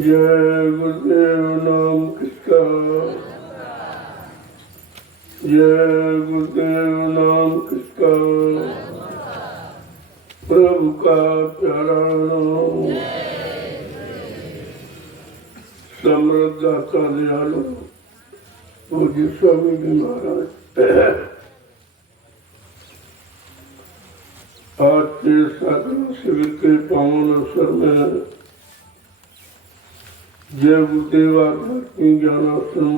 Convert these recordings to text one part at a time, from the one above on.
जय गुरुदेव नाम किसका, जय गुरुदेव नाम किसका, प्रभु का प्यारा नाम, समृद्ध दाता दयालु पूज्य स्वामी जी महाराज आज के साधना शिविर के पावन अवसर में जय गुरुदेव आध्यात्मिक ज्ञानाश्रम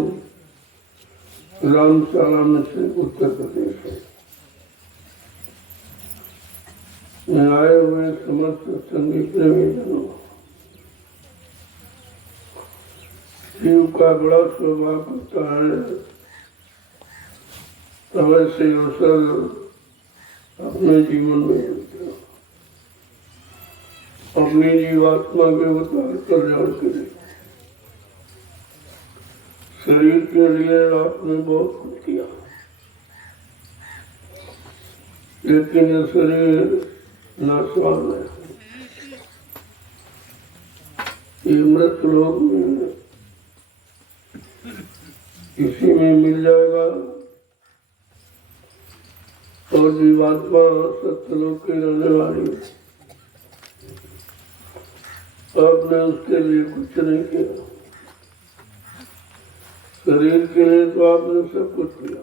रामशाला में से उत्तर प्रदेश में आए हुए समस्त संगी प्रेमीजनों, जीव का बड़ा स्वभाव होता है तब ऐसे अवसर अपने जीवन में अपनी जीवात्मा के उतार कल्याण के लिए शरीर के लिए आपने बहुत कुछ किया, लेकिन ये शरीर नाशवान है, ये मृत लोक में इसी में मिल जाएगा और जीवात्मा सत्यलोक की रहने वाली है। आपने उसके लिए कुछ नहीं किया, शरीर के लिए तो आपने सब कुछ किया,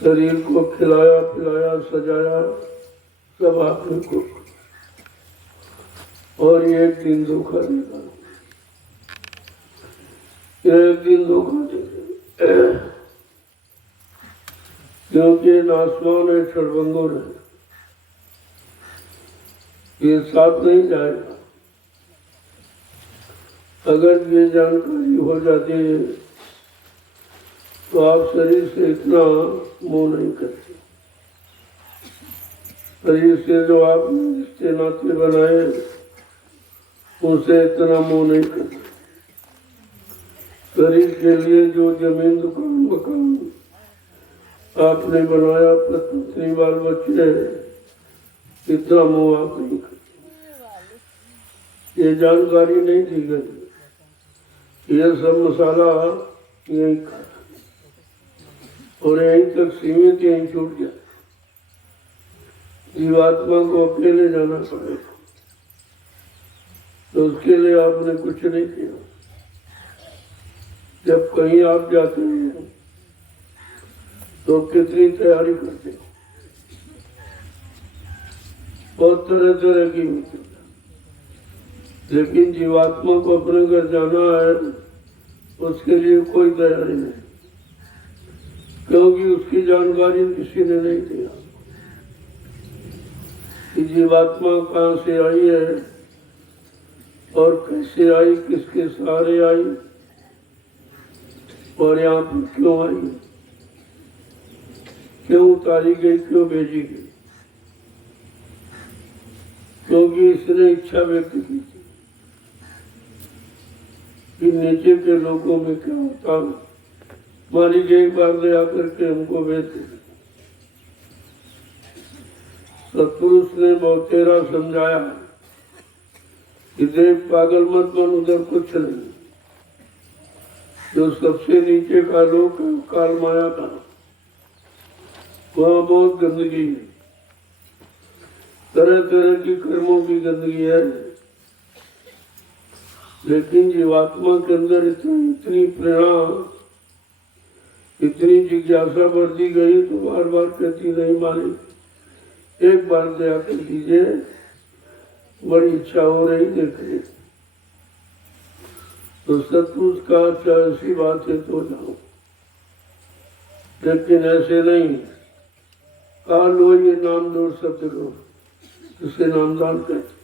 शरीर को खिलाया पिलाया सजाया सब आपने को, और एक दिन धोखा देगा, एक दिन धोखा देगा, क्योंकि आसमान है छड़बंदों है, ये साथ नहीं जाएगा। अगर ये जानकारी हो जाती है तो आप शरीर से इतना मोह नहीं करते। शरीर से जो आपने रिश्ते नाते बनाए उनसे इतना मोह नहीं करते। शरीर के लिए जो जमीन दुकान मकान आपने बनाया, पत्नी बाल बच्चे, इतना मोह आप नहीं करते। ये जानकारी नहीं दी गई, ये सब मसाला यहीं का और यहीं तक सीमित, यहीं छूट गया। जीवात्मा को अकेले जाना पड़ेगा, तो उसके लिए आपने कुछ नहीं किया। जब कहीं आप जाते हैं तो कितनी तैयारी करते हो, बहुत तरह तरह की होती है। लेकिन जीवात्मा को अपने घर जाना है, उसके लिए कोई तैयारी नहीं, क्योंकि उसकी जानकारी किसी ने नहीं दिया कि जीवात्मा कहाँ से आई है और कैसे आई, किसके सहारे आई और यहाँ पर क्यों आई, क्यों उतारी गई, क्यों भेजी गई। क्योंकि इसने इच्छा व्यक्त की थी कि नीचे के लोगों में क्या होता, मालिक एक बार दया करके हमको भेज दे। सतपुरुष ने बहुत तेरा समझाया कि देव पागल मत बन, उधर कुछ नहीं। जो सबसे नीचे का लोक काल माया का, वहाँ बहुत गंदगी है, तरह तरह की कर्मों की गंदगी है। लेकिन जीवात्मा के अंदर इतनी प्रेरणा, इतनी जिज्ञासा बढ़ दी गई तो बार बार कहती नहीं मालिक एक बार दया कर दीजिए, बड़ी इच्छा हो रही देखने। तो सतपुरुष का अच्छा ऐसी बात है तो जाओ, लेकिन ऐसे नहीं। काल लो ये नाम दो शब्द लो, जिसे नामदान कहते।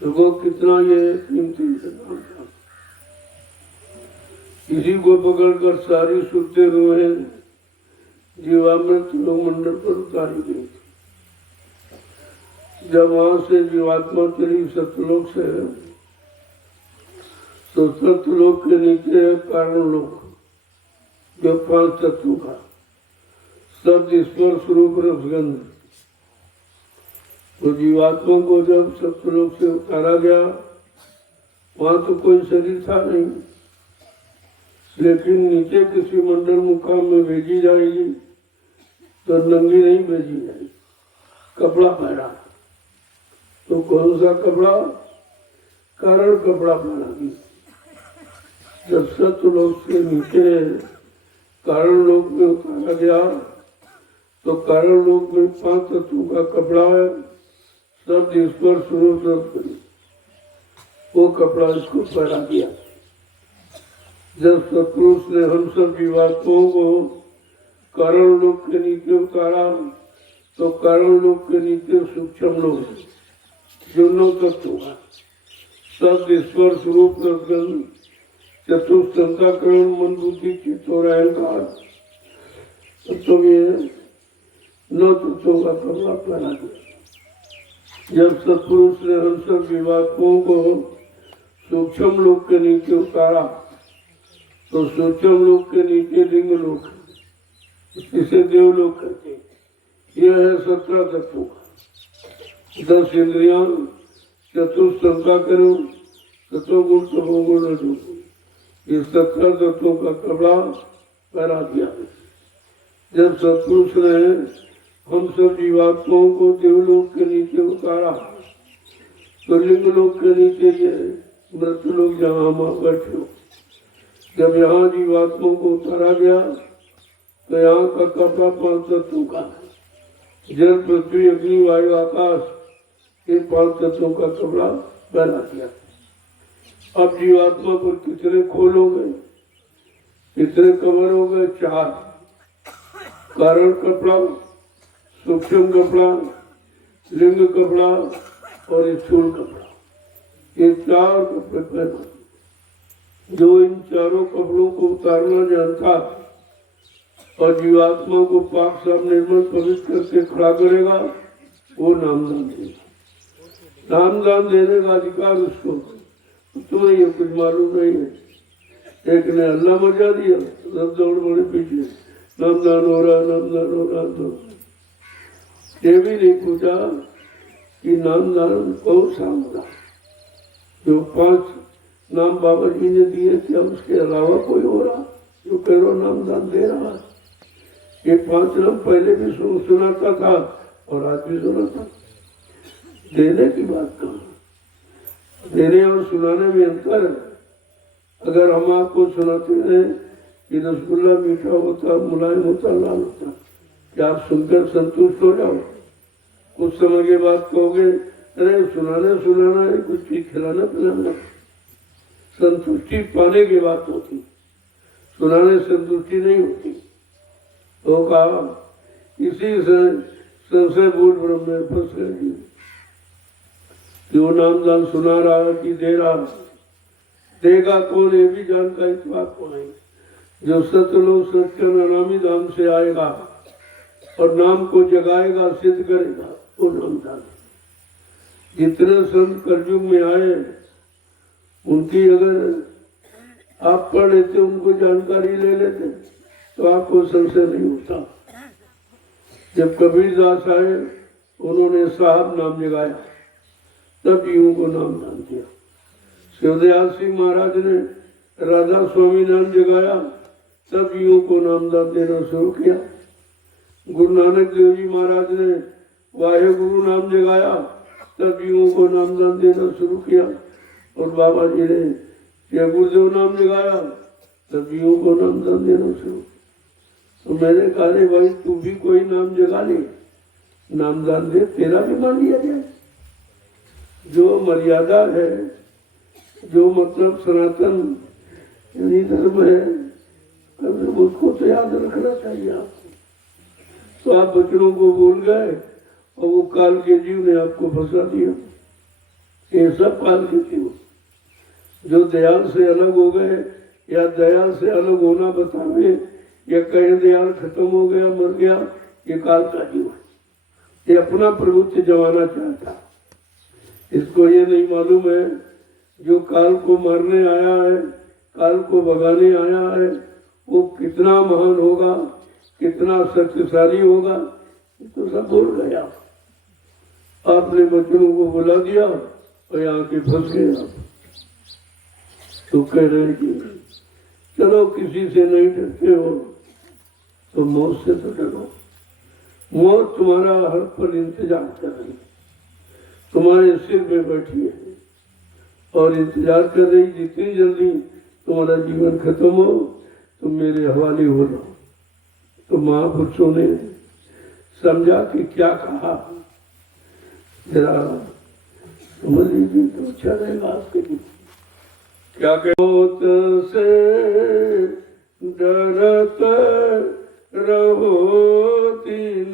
देखो कितना ये कीमती नामदान, इसी को पकड़कर सारी सुरते रोए जीवामृत लोग मंडल पर उतारी गई थी। जब वहां से जीवात्मा चली सतलोक से, तो सतलोक के नीचे है कारण लोक, जो 5 तत्वों का शब्द स्पर्श रूप रसगंध। तो जीवात्मा को जब सतलोक से उतारा गया, वहां तो कोई शरीर था नहीं, लेकिन नीचे किसी मंडल मुकाम में भेजी जाएगी तो नंगी नहीं भेजी जाएगी, कपड़ा पहना। तो कौन सा कपड़ा? कारण कपड़ा पहना। जब सतलोक से नीचे कारण लोक में उतारा गया, तो कारण लोक में 5 तत्वों का कपड़ा है, शब्द स्पर्श रूप रस, वो कपड़ा इसको पहना दिया। जब सतपुरुष ने हम सब जीवात्माओं को कारण लोक के नीचे उतारा, तो कारण लोक के नीचे सूक्ष्म लोक जो 9 तत्व है, शब्द स्पर्श रूप रसगंध, चतुर्थ अंतःकरण मन बुद्धि चित्त और अहंकार, तो ये 9 तत्वों का कपड़ा पहना दिया। जब सतपुरुष ने हम सब जीवात्माओं को सूक्ष्म लोक के नीचे उतारा, तो सूक्ष्म लोक के नीचे लिंग लोक, इसे देवलोक कहते हैं। यह है 17 तत्वों का, 10 इंद्रियां, चतुर्थ अंतःकरण, सतोगुण तमोगुण रजोगुण, ये 17 तत्वों का कपड़ा पहना दिया। जब सतपुरुष ने हम सब जीवात्माओं को देवलोक के नीचे उतारा, तो लिंग लोक के नीचे ये मृत लोग जहाँ हम बैठे हो, जब यहाँ जीवात्माओं को उतारा गया तो यहाँ का कपड़ा 5 तत्वों का है। जल, पृथ्वी, अग्नि, वायु, आकाश, ये 5 तत्वों का कपड़ा पहना दिया। अब जीवात्मा पर कितने खोल हो गए, कितने कवर हो गए? 4। कारण कपड़ा, सूक्ष्म कपड़ा, लिंग कपड़ा और स्थूल कपड़ा, ये 4 कपड़े पहना। जो इन चारों कपड़ों को उतारना जानता और जीवात्मा को पाक साफ निर्मल पवित्र करके खड़ा करेगा, वो नामदान देगा। नामदान देने का अधिकार उसको, तुम्हें ये कुछ मालूम नहीं है। एक ने अल्लाह मचा दिया, सब दौड़ बड़े पीछे, नामदान हो रहा, नामदान हो रहा। तो ये भी नहीं पूछा कि नामदान कौन सा होगा। जो 5 नाम बाबा जी ने दिए थे, उसके अलावा कोई हो रहा जो करो नामदान दे रहा है। ये 5 नाम पहले भी सुनाता था और आज भी सुनाता। देने की बात कहाँ, देने और सुनाने में अंतर है। अगर हम आपको सुनाते हैं कि रसगुल्ला मीठा होता, मुलायम होता, लाल होता, क्या आप सुनकर संतुष्ट हो जाओ? कुछ समय के बाद कहोगे अरे सुनाना है, कुछ चीज खिलाना पिलाना। संतुष्टि पाने की बात होती, सुनाने संतुष्टि नहीं होती। तो कहा इसी से संशय बोल ब्रह्म में फंस गए। जो नामदान सुना रहा कि दे रहा, देगा कौन ये भी जानता इस बात को नहीं। जो सतलोक सच का नामी धाम से आएगा और नाम को जगाएगा, सिद्ध करेगा, वो नामदान। जितने संत कलयुग में आए, उनकी अगर आप पढ़ लेते, उनको जानकारी ले लेते, तो आपको संशय नहीं होता। जब कबीरदास आए, उन्होंने साहब नाम जगाया, तब जीवों को नाम दान दिया। शिवदयाल सिंह महाराज ने राधा स्वामी नाम जगाया, तब जीवों को नाम दान देना शुरू किया। गुरु नानक देव जी महाराज ने वाहे गुरु नाम जगाया, तब जीवों को नाम दान देना शुरू किया। और बाबा जी ने जय गुरुदेव नाम जगाया, तब जीवों को नाम दान देना शुरू। तो मैंने कहा रे भाई, तू भी कोई नाम जगा ले, नाम दान दे, तेरा भी मान लिया जाए। जो मर्यादा है, जो मतलब सनातन यानी धर्म है, उसको तो याद रखना चाहिए आपको। तो आप बच्चों को भूल गए और वो काल के जीव ने आपको फंसा दिया। ये सब काल के जीव जो दयाल से अलग हो गए या दयाल से अलग होना बतावे, या कहीं दयाल खत्म हो गया, मर गया, ये काल का जीव है। ये अपना प्रभुत्व जमाना चाहता, इसको ये नहीं मालूम है जो काल को मारने आया है, काल को भगाने आया है, वो कितना महान होगा, कितना शक्तिशाली होगा, तो सब भूल गया। आपने बच्चों को बुला दिया और यहाँ के फंस गए। तो कह रहे कि चलो किसी से नहीं डरते हो तो मौत से तो डरो। मौत तुम्हारा हर पल इंतजार कर रही, तुम्हारे सिर में बैठी है और इंतजार कर रही, जितनी जल्दी तुम्हारा जीवन खत्म हो तुम मेरे हवाले हो जाओ। तो महापुरुषों ने समझा कि क्या कहा, जरा समझ लीजिए तो अच्छा रहेगा आपके लिए। क्या मौत से डरत रहो दिन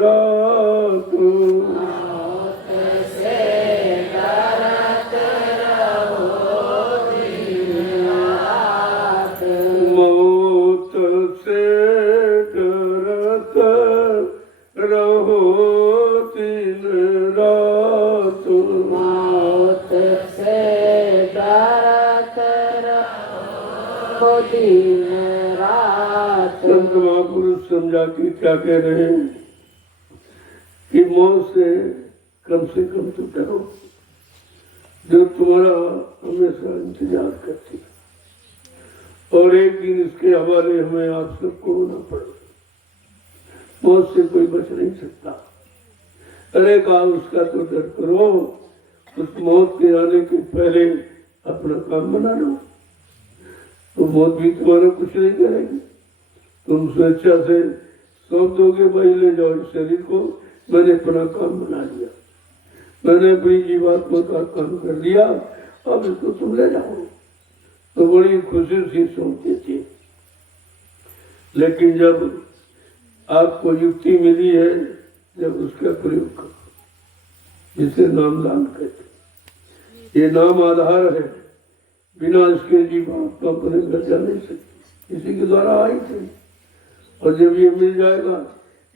रात, मौत से डरत रहो दिन रात, मौत से डरत रहो दिन रात, मौत से डरत रहो दिन रात। संत महापुरुष समझा कि क्या कह रहे हैं कि मौत से कम तो डरो, जो तुम्हारा हमेशा इंतजार करती है और एक दिन इसके हवाले हमें आप सबको होना पड़ेगा। मौत से कोई बच नहीं सकता। अरे कहा उसका तो डर करो, उस मौत के आने के पहले अपना काम बना लो, तो मौत भी तुम्हारा कुछ नहीं करेगी। तुम स्वेच्छा से सौंप दोगे, भाई ले जाओ इस शरीर को, मैंने अपना काम बना लिया, मैंने अपनी जीवात्मा का काम कर दिया, अब इसको तुम ले जाओ, तो बड़ी खुशी से सौंपती थी। लेकिन जब आपको युक्ति मिली है, जब उसका प्रयोग करो, जिसे नामदान कहते, ये नाम आधार है, बिना इसके जीवात्मा अपने घर जा नहीं सकती, इसी के द्वारा आई थी। और जब ये मिल जाएगा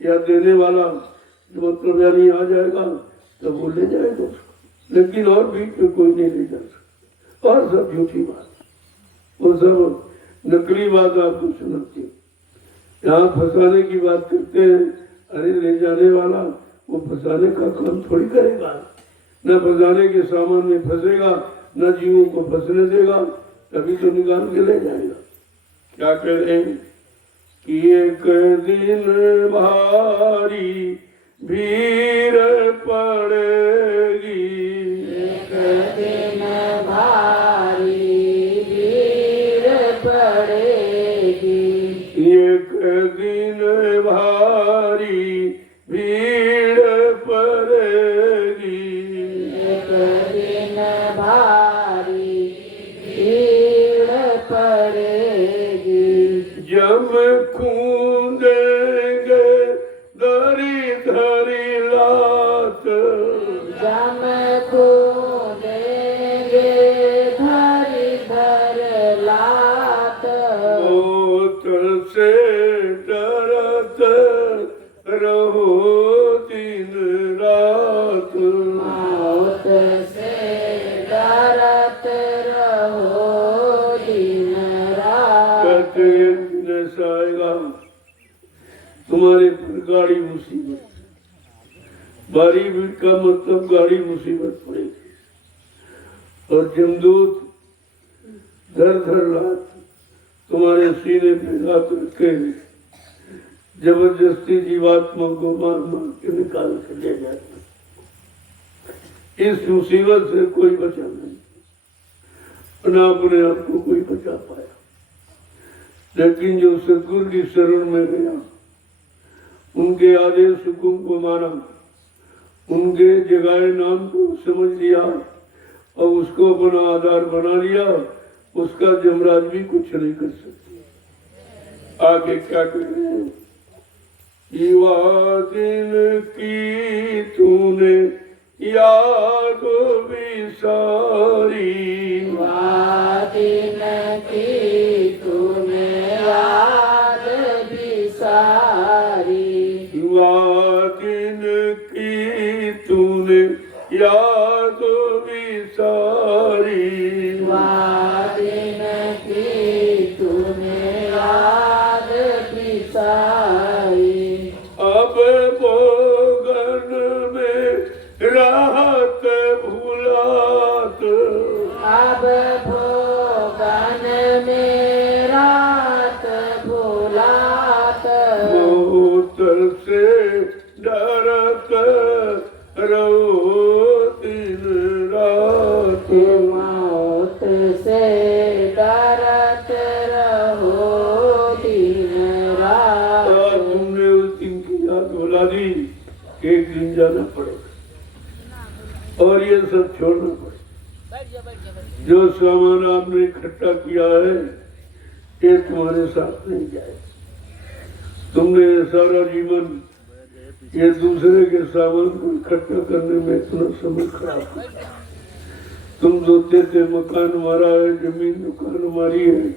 या देने वाला मतलब यानी आ जाएगा, तब वो ले जाएगा उसको, लेकिन और बीच में कोई नहीं ले जा सकता। और सब झूठी बात, वो सब नकली बात आपको सुनाती है। यहाँ फंसाने की बात करते हैं, अरे ले जाने वाला वो फंसाने का काम थोड़ी करेगा, न फंसाने के सामान में फंसेगा, न जीवों को फंसने देगा, तभी तो निकाल के ले जाएगा। क्या कह रहे हैं कि एक दिन भारी भीड़ पड़ेगी, एक दिन भारी भीड़ पड़ेगी, एक दिन भारी भीड़ पड़ेगी, एक दिन भारी भीड़ पड़ेगी, जम कूदेंगे धरी धरी लात, जम कूदेंगे धरी धर लात, मौत से डरत रहो दिन रात, मौत से डरत रहो दिन रात। कहते एक दिन ऐसा आएगा तुम्हारे पर गाड़ी मुसीबत, बारी भीड़ का मतलब गाड़ी मुसीबत पड़ेगी, और जमदूत धर धर लात तुम्हारे सीने पे हाथ रखे जबरदस्ती जीवात्मा को मार मार के निकाल के ले जाते। इस मुसीबत से कोई बचा नहीं, ना अपने आप को कोई बचा पाया। लेकिन जो सतगुरु की शरण में गया, उनके आदेश हुकुम को माना, उनके जगाए नाम को समझ लिया और उसको अपना आधार बना लिया, उसका जमराज भी कुछ नहीं कर सकते। आगे क्या कह रहे हैं, युवा दिन की तूने याद विसारी, दिन की तूने याद बिसारी, युवा दिन की तूने याद विसारी, दिन की तूने याद बिसारी, अब भोगन में राहत भूलात, अब भोगन में रात भूलात, मौत से डरत रहो दिन रात, मौत से डरत रहो दिन रात। तुमने उस दिन की याद भुला दी कि एक दिन जाना पड़ेगा और ये सब छोड़ना पड़ेगा। जो सामान आपने इकट्ठा किया है ये तुम्हारे साथ नहीं जाए। तुमने सारा जीवन ये दूसरे के सामान को इकट्ठा करने में इतना समय खराब किया। तुम सोचते थे मकान हमारा है, जमीन दुकान हमारी है,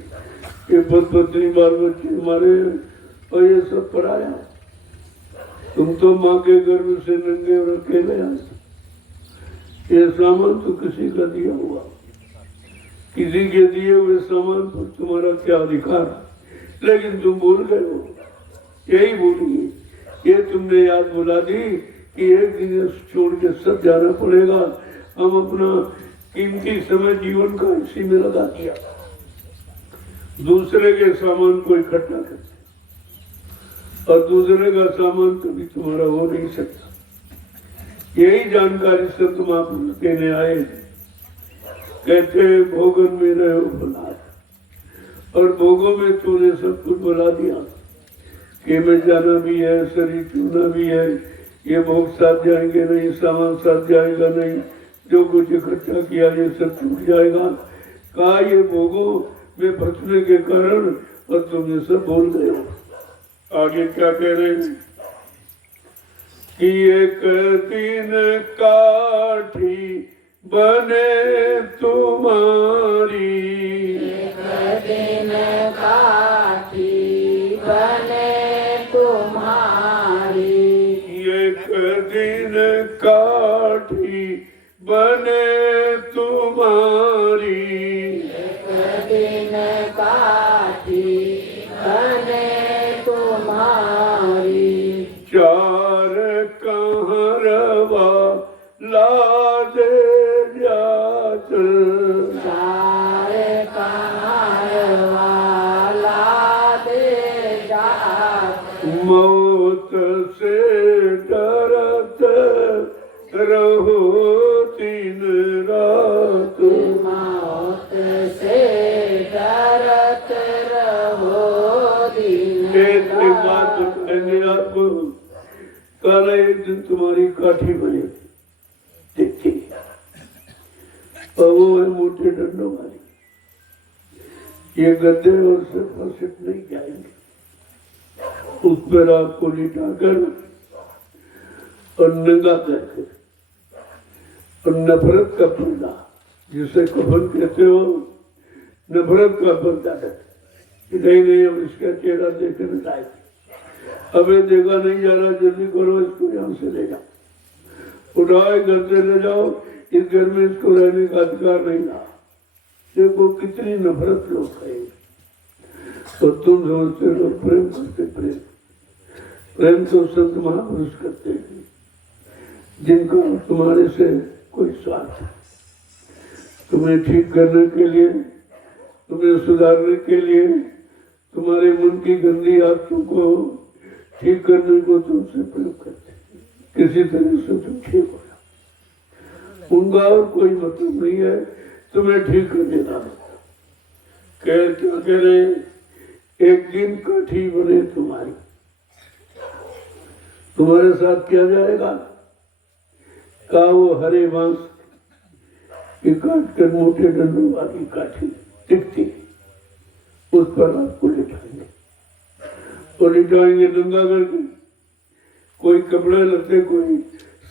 ये पत्नी बाल बच्चे हमारे हैं, और ये सब पराया। तुम तो माँ के गर्भ से नंगे और अकेले आए। ये सामान तो किसी का दिया हुआ, किसी के दिए हुए सामान पर तुम्हारा क्या अधिकार, लेकिन तुम भूल गए हो। यही भूलिए, ये तुमने याद बुला दी कि एक दिन छोड़ के सब जाना पड़ेगा। हम अपना कीमती समय जीवन का इसी में लगा दिया, दूसरे के सामान को इकट्ठा करते, और दूसरे का सामान कभी तुम्हारा हो नहीं सकता। यही जानकारी से तुम आप देने आए। कहते भोगन में रहे हो भला, और भोगों में तूने सब कुछ बुला दिया, कि में जाना भी है, शरीर छूना भी है, ये भोग साथ जाएंगे नहीं, सामान साथ जाएगा नहीं, जो कुछ इकट्ठा किया ये सब छूट जाएगा। कहा ये भोगों में फंसने के कारण और तुम ये सब भूल गए हो। आगे क्या कह रहे हैं कि एक दिन काठी बने तुम्हारी, एक दिन काठी बने तुम्हारी, एक दिन काठी बने तुम्हारी, एक दिन काठी बने तुम्हारी, चार कहरवा ला दे जात, सारे कहारवा ला दे जात, मौत से डरत रहो दिन रात, मौत से डरत रहो दिन एक बात रात। बताएंगे आपको। कल एक दिन तुम्हारी काठी बनी देखती और वो है मोटे डंडों वाली, ये गद्दे और से फसिट नहीं जाएंगे, उस पर आपको लिटाकर और नंगा करके और नफरत का पर्दा, जिसे कफन कहते हो, नफरत का पर्दा कि नहीं अब इसका चेहरा देखने लायक, अबे देखा नहीं जा रहा, जल्दी करो इसको यहाँ से ले जाओ, उठाओ घर से ले जाओ, इस घर में इसको रहने का अधिकार नहीं रहा। देखो कितनी नफरत लोग कहेंगे, और तुम समझते लोग प्रेम करते, प्रेम तो संत महापुरुष करते हैं, जिनका तुम्हारे से कोई स्वार्थ है, तुम्हें ठीक करने के लिए, तुम्हें सुधारने के लिए, तुम्हारे मन की गंदी आदतों को ठीक करने को तुमसे प्रयोग करते, किसी तरह से तुम ठीक हो जाओ, उनका और कोई मतलब नहीं है तुम्हें ठीक करने का। क्या कह रहे, एक दिन काठी बने तुम्हारी, तुम्हारे साथ क्या जाएगा, का वो हरे बांस की काट कर मोटे डंडों वाली काठी टिकती, उस पर आपको लिटाएंगे और लिटाएंगे नंगा करके, कोई कपड़े लगते, कोई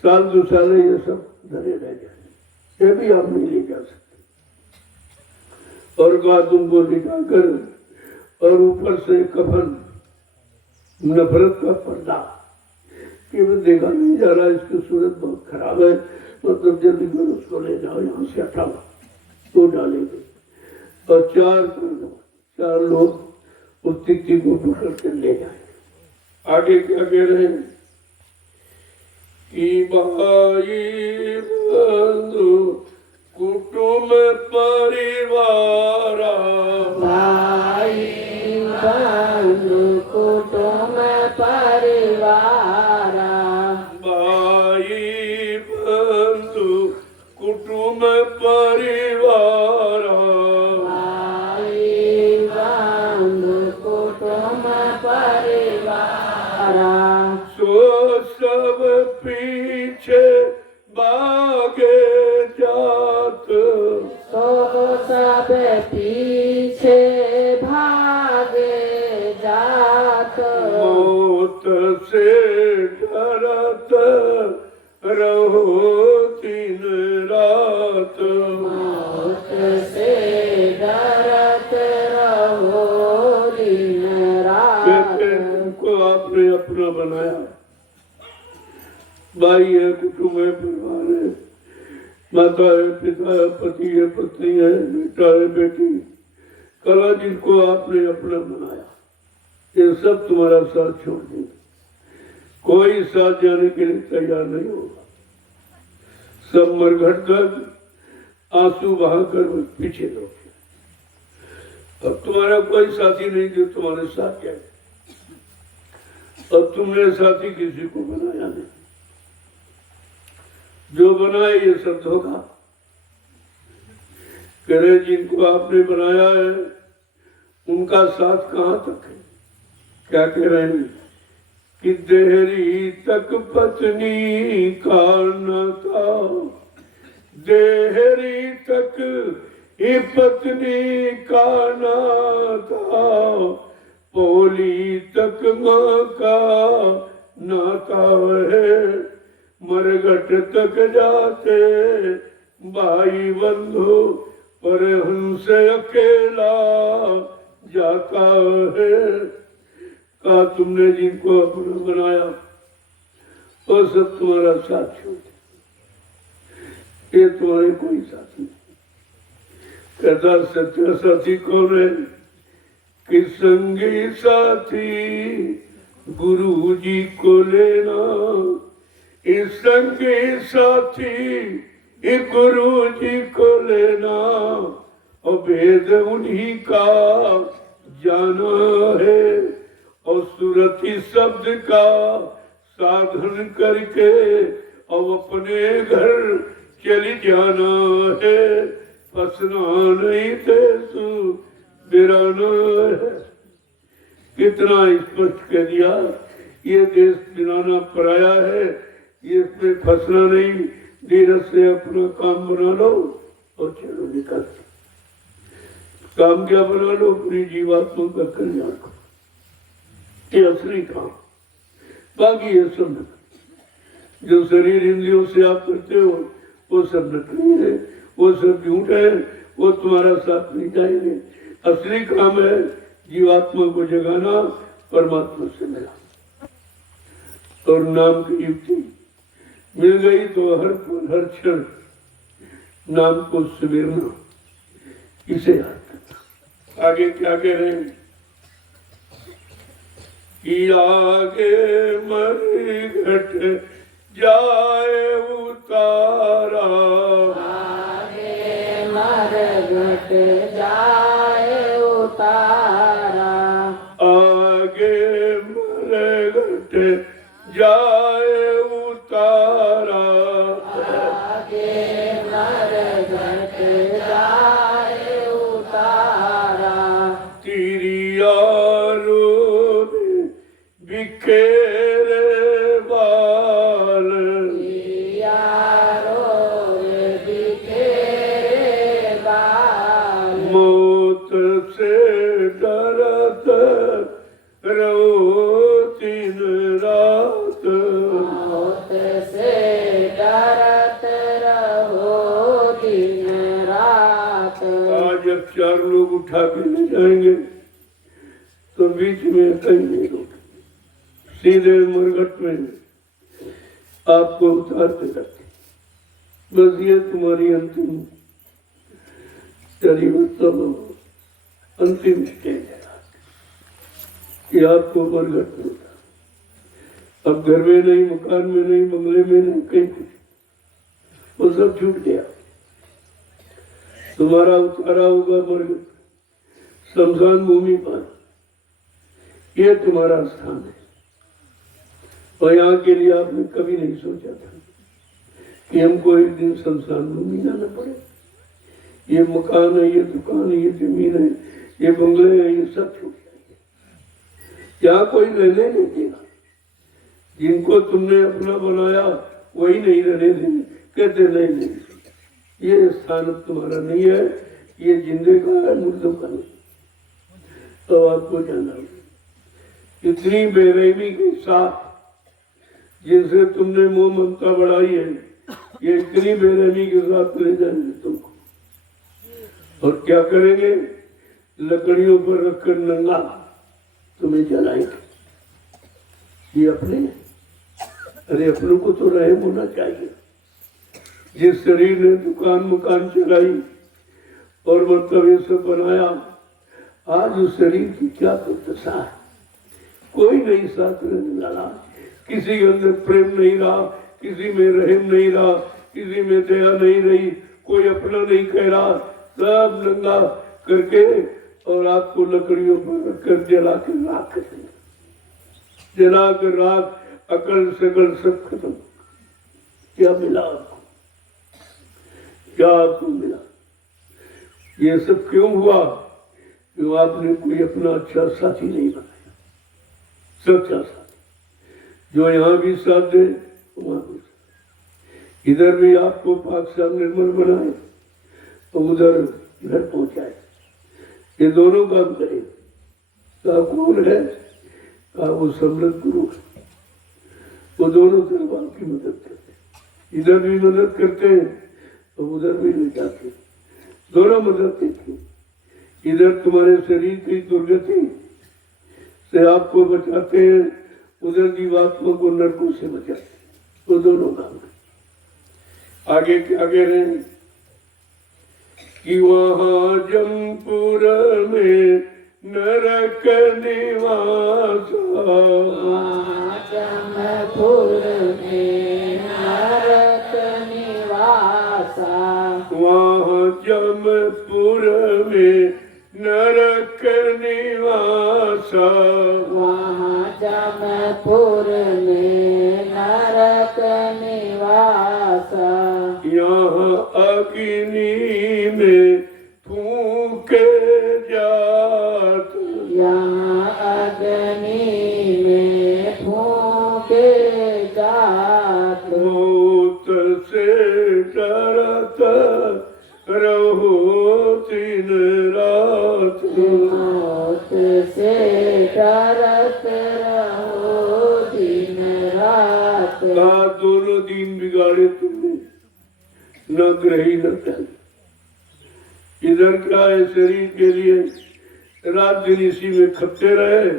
साल दो साल ये सब धरे रह जाए, ये भी आप नहीं ले जा सकते। और कहा तुमको लिटाकर और ऊपर से कफन, नफरत का पर्दा, कि मैं देखा नहीं जा रहा, इसकी सूरत बहुत खराब है, मतलब जल्दी कर उसको ले जाओ, यहाँ से हटाओ, तो डालेंगे और चार लोग उस तिक्ति को पकड़ कर ले जाए। आगे क्या कह रहे हैं कि भाई बंधु कुटुंब परिवार, भाई बंधु कुटुंब परिवार, भाई बंधु कुटुंब परिवार, भाई बंधु कुटुंब परिवार, सो सब पीछे भागे जात, सो सब पीछे भागे जात, मौत से डरत रहो दिन रात, मौत से डरत रहो दिन रात। को आपने अपना बनाया, भाई है, कुटुंब है, परिवार है, माता है, पिता है, पति है, पत्नी है, बेटा है, बेटी, कला जिनको आपने अपना बनाया, ये सब तुम्हारा साथ छोड़ देंगे, कोई साथ जाने के लिए तैयार नहीं होगा, सब मरघट कर आंसू बहाकर पीछे लोगे। अब तुम्हारा कोई साथी नहीं जो तुम्हारे साथ जाए, अब तुमने साथी किसी को बनाया नहीं, जो बनाए ये सब धोखा करे, जिनको आपने बनाया है उनका साथ कहाँ तक है, क्या कह रहे हैं कि देहरी तक पत्नी का न था, देहरी तक ही पत्नी का न था, पोली तक माँ का नाता है, मरघट तक जाते भाई बंधु, पर हमसे अकेला जाता है। कहा तुमने जिनको अपना बनाया वो सब तुम्हारा साथी होते, ये तुम्हारे कोई साथी नहीं। कहता सच्चा साथी कौन है कि संगी साथी गुरु जी को लेना, इस संगी साथी गुरु जी को लेना, और वेद उन्हीं का जाना है, और सुरति शब्द का साधन करके और अपने घर चली जाना है, फंसना नहीं तेसु बिराना है। कितना स्पष्ट कह दिया, ये देश बिराना पराया है, ये इसमें फंसना नहीं, धीरज से अपना काम बना लो और चलो निकल। काम क्या बना लो? अपनी जीवात्मा का कल्याण करो, ये असली काम। बाकी ये सब नकली, जो शरीर इंद्रियों से आप करते हो वो सब नकली है, वो सब झूठ है, वो तुम्हारा साथ नहीं जाएंगे। असली काम है जीवात्मा को जगाना, परमात्मा से मिला। और नाम की युक्ति मिल गई तो हर पल हर क्षण नाम को स्मरना, इसे याद करना। आगे क्या कह रहे हैं कि आगे मरघट जाए उतारा, आगे मरघट जाए उतारा, आगे मरघट जाए उतारा, आगे मरघट जाए उतारा, तिरियारो बिखेरे बाल, यारो बिखेरे बाल, मौत से डरत रहो दिन रात, मौत से डरत रहो दिन रात। आज जब 4 लोग उठा के ले जाएंगे तो बीच में कहीं नहीं रोक, सीधे मरघट में आपको उतारते करते। बस ये तुम्हारी अंतिम अंतिम स्टेज है कि आपको मरघट में उतार। अब घर में नहीं, मकान में नहीं, बंगले में नहीं, कहीं कुछ, वो सब छूट गया। तुम्हारा उतारा होगा मरघट शमशान भूमि पर, ये तुम्हारा स्थान है। और यहाँ के लिए आपने कभी नहीं सोचा था कि हमको एक दिन शमशान भूमि जाना पड़े। ये मकान है, ये दुकान है, ये जमीन है, ये बंगले है, ये सब छूट जाएंगे। यहाँ कोई रहने नहीं देगा, जिनको तुमने अपना बनाया वही नहीं रहने देंगे। कहते नहीं, ये स्थान अब तुम्हारा नहीं है, ये जिंदे का है, मुर्दों का नहीं। तो आपको जाना होगा। इतनी बेरहमी के साथ जिनसे तुमने मोह ममता बढ़ाई है, ये इतनी बेरहमी के साथ ले जाएंगे तुमको। और क्या करेंगे? लकड़ियों पर रखकर नंगा तुम्हें जलाएंगे। ये अपने, अरे अपनों को तो रहम होना चाहिए। जिस शरीर ने दुकान मकान चलाई और मतलब ये सब बनाया, आज उस शरीर की क्या दुर्दशा है। कोई नहीं साथ रहने लगा, किसी के अंदर प्रेम नहीं रहा, किसी में रहम नहीं रहा, किसी में दया नहीं रही, कोई अपना नहीं कह रहा, सब नंगा करके और आपको लकड़ियों पर रखकर जला के राख कर दिया। जला कर राख, अकल सकल सब खत्म। क्या मिला आपको? क्या आपको मिला? ये सब क्यों हुआ? क्यों आपने कोई अपना अच्छा साथी नहीं बनाया। सच्चा साथ जो यहाँ भी साथ दे वहाँ भी साथ। इधर भी आपको पाक साफ निर्मल बनाए और उधर घर पहुँचाए, ये दोनों काम करें। कहा कौन है? कहा वो सम्राट गुरु है, वो दोनों तरफ आपकी मदद करते हैं, इधर भी मदद करते हैं और उधर भी ले जाते हैं, दोनों मदद देते हैं। इधर तुम्हारे शरीर की दुर्गति से आपको बचाते हैं, उधर जीवात्मा को नरकों से बचाते हैं, वो दोनों काम है। आगे क्या कह रहे हैं कि वहां जमपुर में नरक निवासा, जमपुर में नरक निवासा, वहाँ जमपुर में नरक निवासा, वहाँ जमपुर में नरक निवासा, यहाँ अग्नि में फूके जात, यहाँ अग्नि में फूके जात, मौत से डरत रहो दिन रात, मौत से डरत रहो दिन रात। कहा दोनों दिन बिगाड़े तुमने, न ग्रही न त्यागी। इधर क्या है, शरीर के लिए रात दिन इसी में खपते रहे,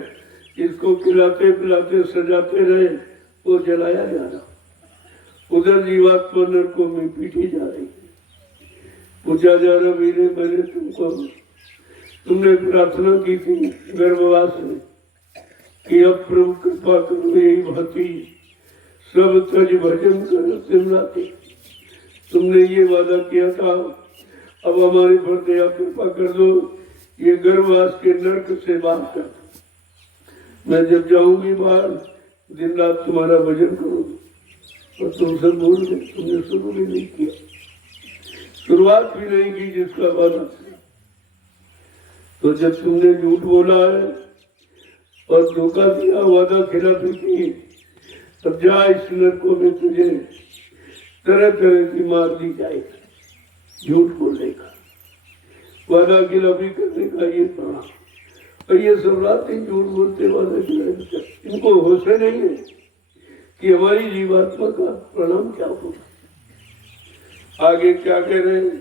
इसको खिलाते पिलाते सजाते रहे, वो जलाया जा रहा। उधर जीवात्मा नरकों में पीटी जा रही, पूछा जा रहा वीरे मैंने तुमने प्रार्थना की थी गर्भवास में कि अब प्रभु कृपा करो, यही भांति सब तज भजन करो सिमराते। तुमने ये वादा किया था, अब हमारे पर दया कृपा कर दो, ये गर्भवास के नरक से बाहर कर दो। मैं जब जाऊंगी बाहर दिन रात तुम्हारा भजन करूंगी, और तुम सब भूल गए, तुमने शुरू भी नहीं किया, शुरुआत भी नहीं की जिसका वादा। तो जब तुमने झूठ बोला है और धोखा दिया, वादा खिलाफी की, तब जा इस नरकों में तुझे तरह तरह की मार दी जाएगी। झूठ बोलने का, वादा खिलाफी करने का ये प्रणाम। और ये सब रात दिन झूठ बोलते वादा खिलाफी, इनको होश नहीं है कि हमारी जीवात्मा का प्रणाम क्या होगा। आगे क्या कह रहे हैं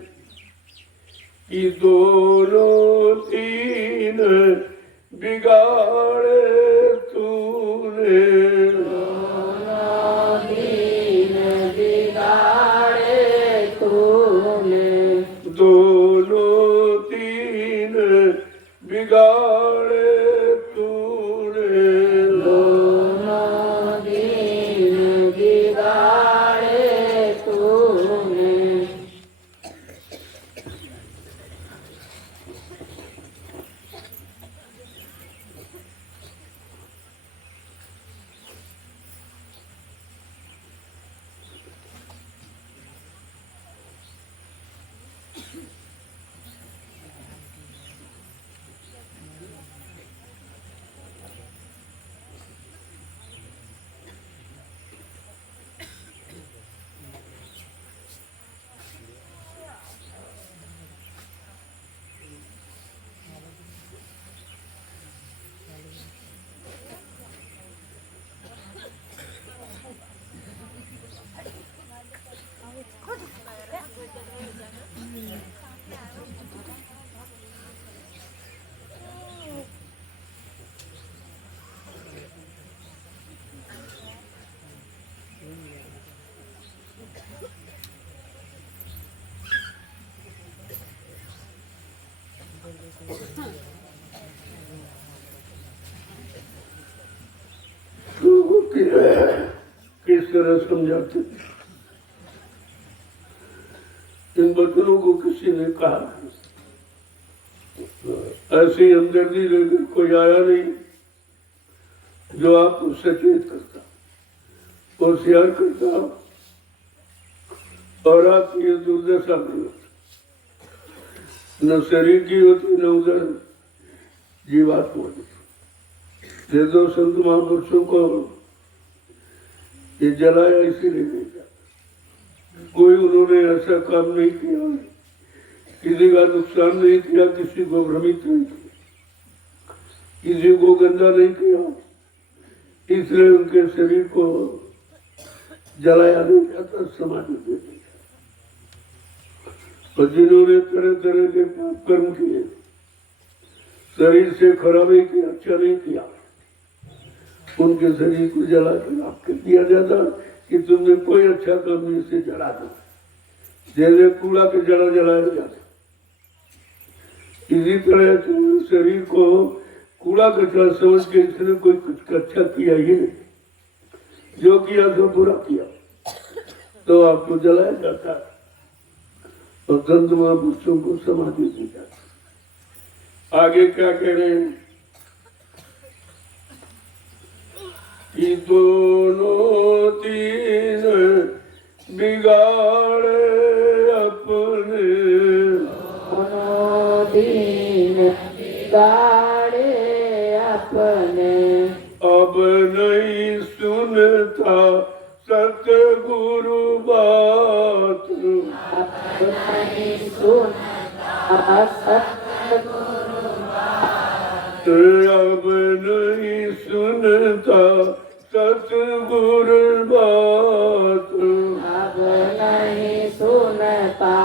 कि दोनों तीन बिगाड़े तूने, दोनों तीन बिगाड़े तूने, दोनों तीन बिगाड़े तूने, दोनों तीन बिगाड़े तूने। लोगों की किस तरह समझाते। इन बच्चों को किसी ने कहा, ऐसी हमदर्दी लेकर कोई आया नहीं जो आपको सचेत करता, होशियार करता और आपकी ये दुर्दशा नहीं होती। न शरीर की होती, न उधर जीवात्मा होती। ये दो संत महापुरुषों को ये जलाया इसीलिए नहीं जाता। कोई उन्होंने ऐसा काम नहीं किया, किसी का नुकसान नहीं किया, किसी को भ्रमित नहीं किया, किसी को गंदा नहीं किया, इसलिए उनके शरीर को जलाया नहीं जाता, समाधि दे दी। और जिन्होंने तरह तरह के पाप कर्म किए, शरीर से खराबी किया, अच्छा नहीं किया, उनके शरीर को जला कर आपके दिया जाता कि तुमने कोई अच्छा काम नहीं, से जला दो, जैसे कूड़ा के जलाया जाता। इसी तरह तुम्हारे शरीर को कूड़ा कचरा समझ के इसने कोई कुछ अच्छा किया ही नहीं, जो किया तो बुरा किया, तो आपको जलाया जाता है और संत महापुरुषों को समाधि दी जाती। आगे क्या कह रहे हैं कि दोनों तीन बिगाड़े अपने, दोनों तीन बिगाड़े अपने, अब नहीं सुनता सतगुरु बात, अब नहीं सुनता सतगुरु बात, अब नहीं सुनता सतगुरु बात, अब नहीं सुनता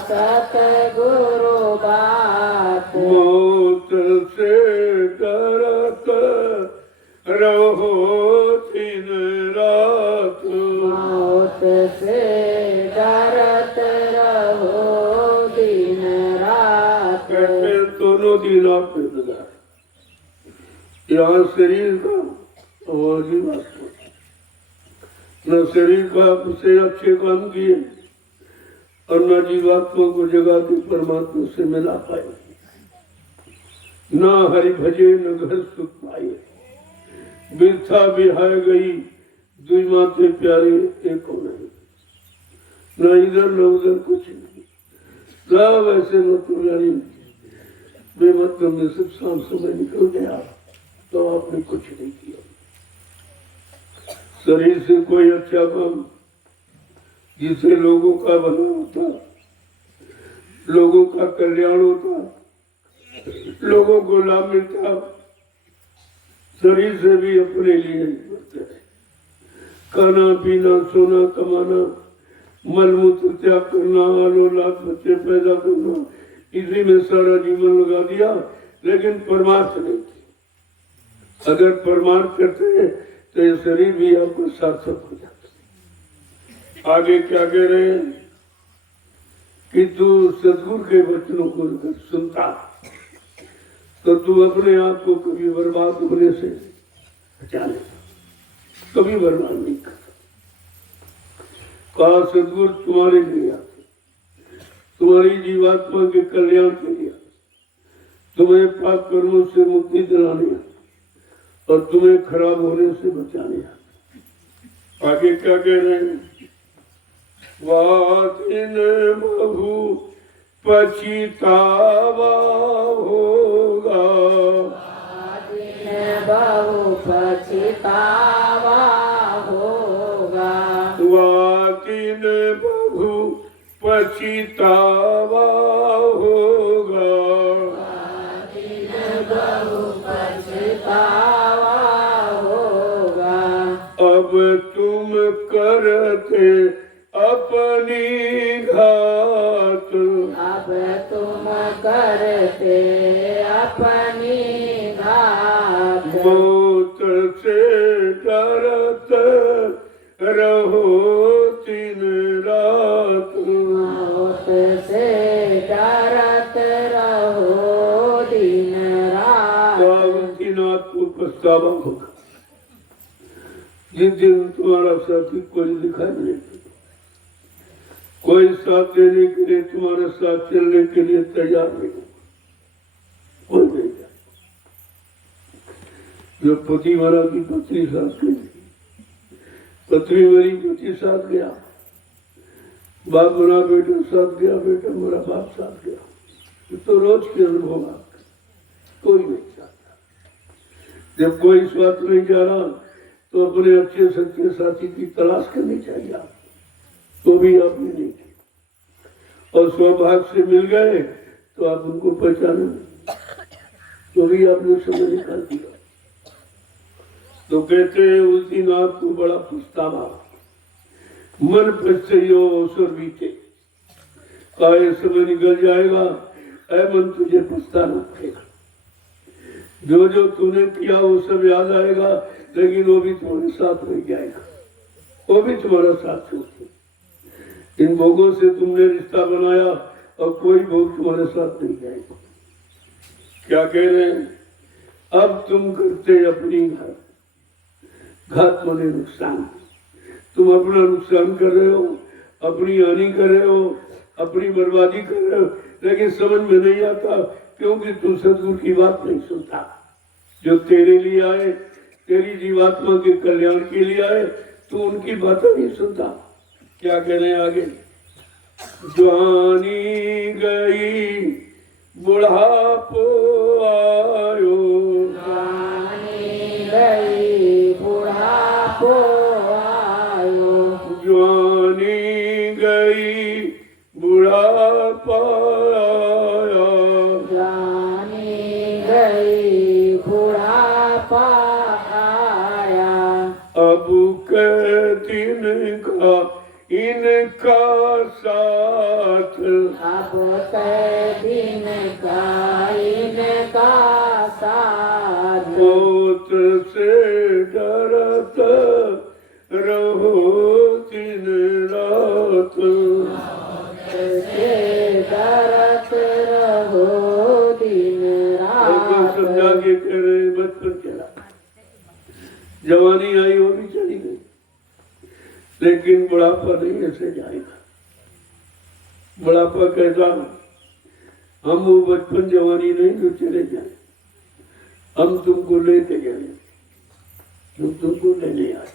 सतगुरु बात, मौत से डरत रहो दिन रात, मौत से डरत रहो दिन रात। कहते दोनों दिन आपने बताया, यहाँ शरीर का और जीवात्मा, न शरीर का आपसे अच्छे काम किए और न जीवात्मा को जगा के परमात्मा से मिला पाए, न हरि भजे न घर सुख पाए, बिरथा बिहाय गई दुई माते प्यारे एक हो नहीं, न इधर न उधर कुछ नहीं, सब ऐसे मतलब यानी बेमतलब में सब शाम समय निकल गया, तो आपने कुछ नहीं किया। शरीर से कोई अच्छा काम जिससे लोगों का भला होता, लोगों का कल्याण होता, लोगों को लाभ मिलता, शरीर से भी अपने लिए करते हैं। खाना पीना सोना कमाना, मलमूत्र त्याग करना, औलाद बच्चे पैदा करना, इसी में सारा जीवन लगा दिया, लेकिन परमार्थ नहीं थी। अगर परमार्थ करते तो ये शरीर भी आपको सार्थक हो जाता। आगे क्या कह रहे हैं कि तू सदगुरु के वचनों को अगर सुनता तो तू अपने आप को कभी बर्बाद होने से बचा लेता, कभी बर्बाद नहीं करता। कहा सदगुरु तुम्हारे लिए आते, तुम्हारी जीवात्मा के कल्याण के लिए, तुम्हें पाप कर्मों से मुक्ति दिलाने और तुम्हें खराब होने से बचाने। आगे क्या कह रहे हैं, वातिन बहु पछितावा होगा, वातिन बहु पछितावा होगा, वातिन बहु पछितावा होगा, वातिन बहु पछितावा होगा, अब तुम करते अपनी घात, अब तुम करते अपनी घात, मौत से डरत रहो दिन रात, मौत से डरत रहो दिन रात। दिनात को पछतावा होगा जिस दिन तुम्हारा साथी कोई दिखाई नहीं देगा, कोई साथ देने के लिए तुम्हारे साथ चलने के लिए तैयार नहीं होगा, कोई नहीं जाए। जो पति मरा की पत्नी साथ गई, पत्नी मरी पति साथ गया, बाप मरा बेटा साथ गया, बेटा मरा बाप साथ गया, ये तो रोज के अनुभव आपके, कोई नहीं चाहता। जब कोई स्वार्थ नहीं जा रहा तो अपने अच्छे सच्चे साथी की तलाश करनी चाहिए आप, तो भी आपने नहीं की, और सौभाग्य से मिल गए तो आप उनको पहचाने, तो भी आपने समय निकाल दिया। तो कहते हैं उस दिन आपको बड़ा पछतावा, मन पछताइयो अवसर बीते, आए समय निकल जाएगा, ऐ मन तुझे पछताना पड़ेगा। जो जो तूने किया वो सब याद आएगा, लेकिन वो भी तुम्हारे साथ रह जाएगा, वो भी तुम्हारा साथ छोड़। इन भोगों से तुमने रिश्ता बनाया और कोई भोग तुम्हारे साथ नहीं जाएगा। क्या कह रहे हैं? अब तुम करते अपनी घात माने नुकसान, तुम अपना नुकसान कर रहे हो, अपनी हानि कर रहे हो, अपनी बर्बादी कर रहे हो, लेकिन समझ में नहीं आता क्योंकि तुम सदगुरु की बात नहीं सुनता। जो तेरे लिए आए, तेरी जीवात्मा के कल्याण के लिए आए, तू उनकी बातें नहीं सुनता। क्या कह रहे हैं आगे? जवानी गई बुढ़ापो आयो, जवानी गई बुढ़ापो आयो, जवानी गई बुढ़ापा आया, जवानी गई बुढ़ापा आया। अब के दिन का इनका साथ, अब के दिन का इनका साथ, मौत से डरत रहो दिन रात, से डरत रहो दिन रात। समझा के कह रहे बचपन चला, जवानी आई वो भी चली गई, लेकिन बुढ़ापा नहीं ऐसे जाएगा। बुढ़ापा कैसा? हम वो बचपन जवानी नहीं जो चले जाए, हम तुमको लेके जाए, हम तुमको लेने आए।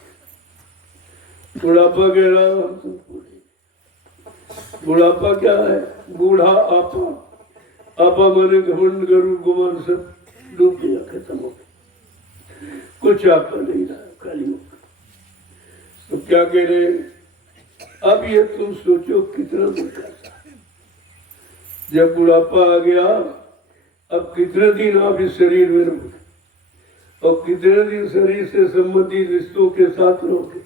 बुढ़ापा कह रहा हम तुमको ले। बुढ़ापा क्या है? बूढ़ा आपा, आपा माने घमंड गरु गुमान सब डूब गया, खत्म हो गया, कुछ आपका नहीं रहा, खाली हो। तो क्या कह रहे? अब ये तुम सोचो कितना बेकार था। जब बुढ़ापा आ गया, अब कितने दिन आप इस शरीर में रहोगे और कितने दिन शरीर से संबंधित रिश्तों के साथ रहोगे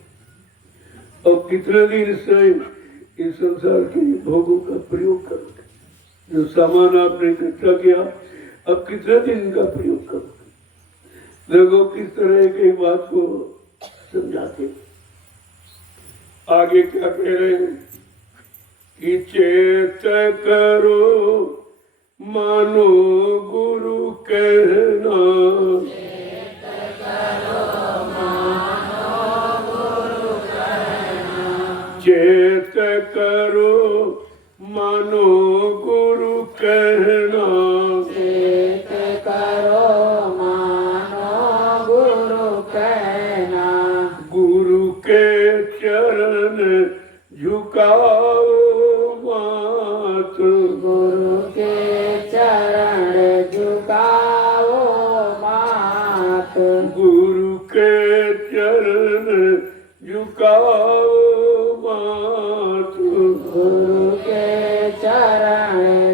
और कितने दिन इस संसार के भोगों का प्रयोग करोगे। जो सामान आपने इकट्ठा किया, अब कितने दिन इनका प्रयोग करोगे। देखो किस तरह की बात को समझाते। आगे क्या कह रहे हैं कि चेत करो मानो गुरु कहना, चेत करो मानो गुरु कहना, चेत करो मानो गुरु कहना, चेत करो मानो गुरु कहना, गुरु के चरण झुकाओ मात, गुरु के चरण झुकाओ मात, गुरु के चरण झुकाओ मात, गुरु के चरण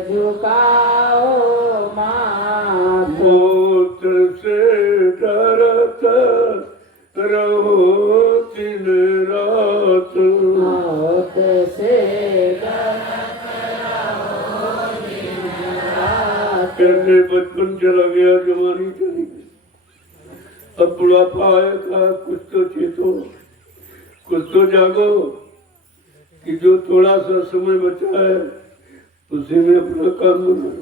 झुकाओ मात। मौत से डरत रहो दिन रात, मौत से डरत रहो दिन रात। कहते बचपन चला गया, जवानी चली गई, अब बुढ़ापा आएगा, कुछ तो चेतो, कुछ तो जागो कि जो थोड़ा सा समय बचा है उसी में अपना काम बनाओ।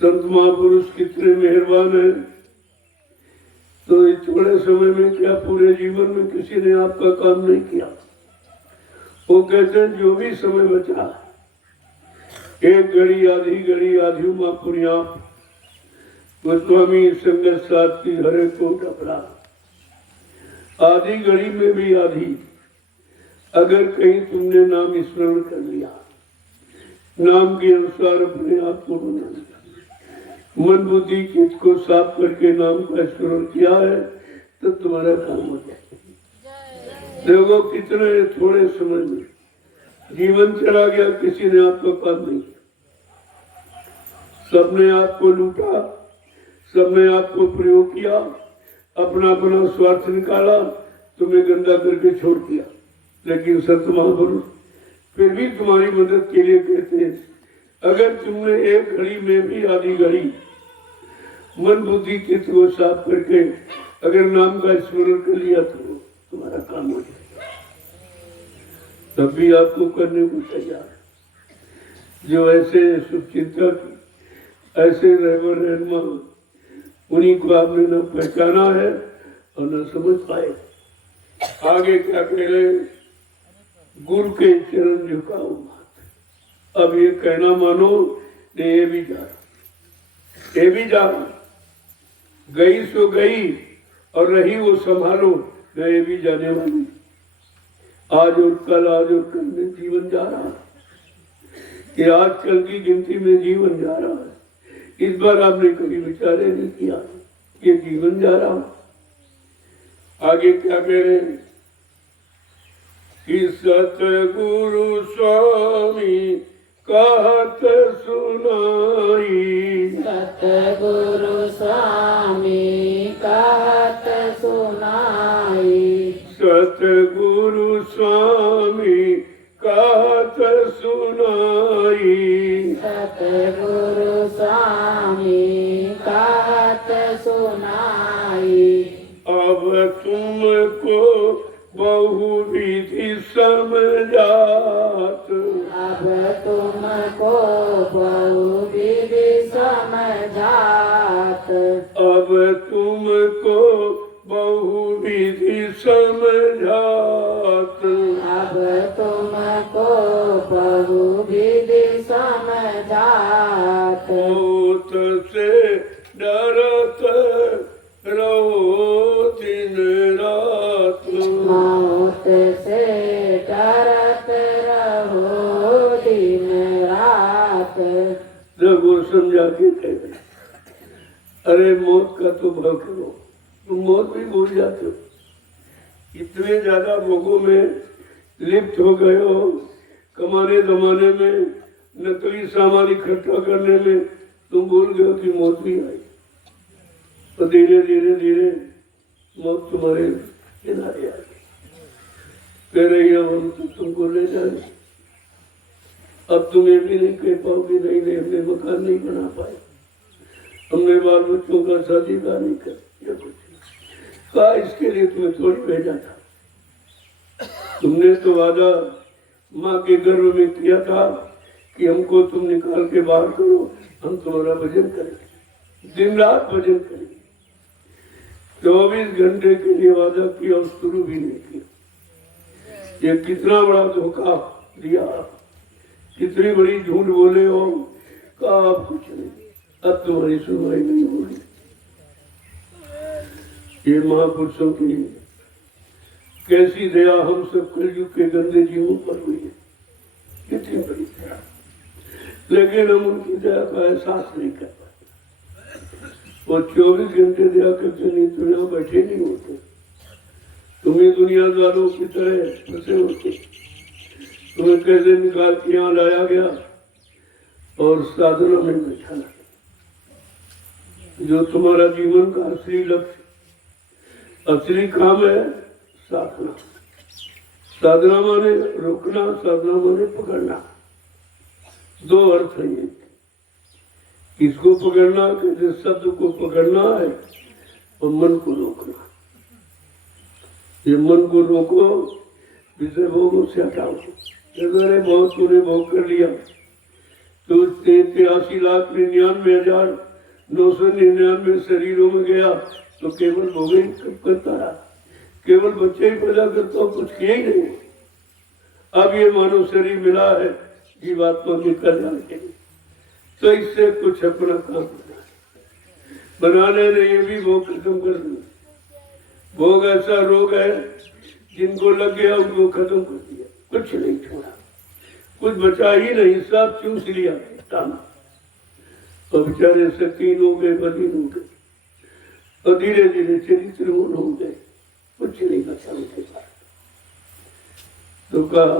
संत महापुरुष कितने मेहरबान है, तो इस थोड़े समय में क्या पूरे जीवन में किसी ने आपका काम नहीं किया। वो कहते हैं जो भी समय बचा, एक घड़ी आधी माँ पुनिया गोस्वामी संगत साथ की हरे को टपरा, आधी घड़ी में भी आधी, अगर कहीं तुमने नाम स्मरण कर लिया, नाम के अनुसार अपने आप को बना लिया, मन बुद्धि चित्त को साफ करके नाम का स्मरण किया है तो तुम्हारा काम हो जाए। देखो कितने थोड़े समय में जीवन चला गया, किसी ने आपका काम नहीं किया। सबने आपको लूटा, सबने आपको प्रयोग किया, अपना अपना स्वार्थ निकाला, तुम्हें गंदा करके छोड़ दिया। लेकिन सत्य महापुरुष फिर भी तुम्हारी मदद के लिए कहते हैं, अगर तुमने एक घड़ी में भी आधी घड़ी मन बुद्धि चित्त को साफ करके अगर नाम का स्मरण कर लिया तो तुम्हारा काम हो जाएगा। तब भी आपको करने को तैयार है। जो ऐसे शुभचिंतक, ऐसे रहबर रहनमा, उन्हीं को आपने न पहचाना है और न समझ पाए। आगे क्या कह रहे, गुरु के चरण झुकाओ माथ। अब ये कहना मानो, ये भी जा, ये भी जा, गई सो गई और रही वो संभालो, ये भी जाने वाली। आज और कल, आज और कल में जीवन जा रहा है। ये आजकल की गिनती में जीवन जा रहा है। इस बार आपने कभी विचार नहीं किया ये जीवन जा रहा है। आगे क्या कह रहे हैं कि सतगुरु स्वामी कहत सुनाई, सतगुरु स्वामी कहत सुनाई, सतगुरु स्वामी कहत सुनाई, सतगुरु स्वामी कहत सुनाई। अब तुमको बहुविधि समझात, अब तुमको बहुविधि समझात, अब तुमको बहुविधि समझात, अब तुमको बहुविधि समझात। मौत से डरत रहो दिन रात, मौत से डरत रहो दिन रात। जब समझा के कह रहे, अरे मौत का तो भय करो, तुम मौत भी भूल जाते हो। इतने ज्यादा भोगों में लिप्त हो गए हो, कमाने जमाने में, नकली सामान इकट्ठा करने में तुम भूल गए हो कि मौत भी आई। तो धीरे धीरे धीरे मौत तुम्हारे किनारे आ गई। कह रही है हम तो तुमको ले जाए। अब तुम ये भी नहीं कह पाओगे, नहीं नहीं हमने मकान नहीं बना पाए, हमने बाल बच्चों का शादी का नहीं कर दिया, कुछ कहा इसके लिए तुम्हें थोड़ी भेजा था। तुमने तो वादा माँ के गर्भ में किया था कि हमको तुम निकाल के बाहर करो, हम तुम्हारा भजन करेंगे, दिन रात भजन करेंगे। 24 घंटे के लिए वादा किया और शुरू भी नहीं किया। ये कितना बड़ा धोखा दिया, कितनी बड़ी झूठ बोले हो। कहा आप कुछ नहीं, अब तुम्हारी सुनवाई नहीं होगी। ये महापुरुषों की कैसी दया हम सब कलयुग के गंदे जीवों पर हुई है, कितनी बड़ी दया। लेकिन हम उनकी दया का एहसास नहीं कर पाते। वो 24 घंटे दया करते नहीं तो यहाँ बैठे नहीं होते। तुम्हें दुनिया वालों की तरह फंसे होते। तुम्हें कैसे निकाल के यहाँ लाया गया और साधना में बैठा। जो तुम्हारा जीवन का असली लक्ष्य, असली काम है साधना। साधना माने रोकना, साधना माने पकड़ना। दो अर्थ है ये। किसको पकड़ना, कैसे शब्द को पकड़ना है और मन को रोकना। ये मन को रोको, विषय भोगों से हटाओ। अरे बहुत तूने भोग कर लिया तो 83,99,999 शरीरों में गया तो केवल भोगे करता रहा, केवल बच्चे ही पैदा करता हो, कुछ किया ही नहीं। अब ये मानव शरीर मिला है जीवात्मा के कल्याण के लिए, तो इससे कुछ अपना काम बनाने ने ये भी भोग खत्म कर दिया। भोग ऐसा रोग है जिनको लग गया उनको खत्म कर दिया, कुछ नहीं छोड़ा, कुछ बचा ही नहीं, सब चूस लिया। और बेचारे शकीन हो गए, बदीन हो गए, और धीरे धीरे चरित्रहीन हो गए, कुछ नहीं बचा उनके पास। तो कहा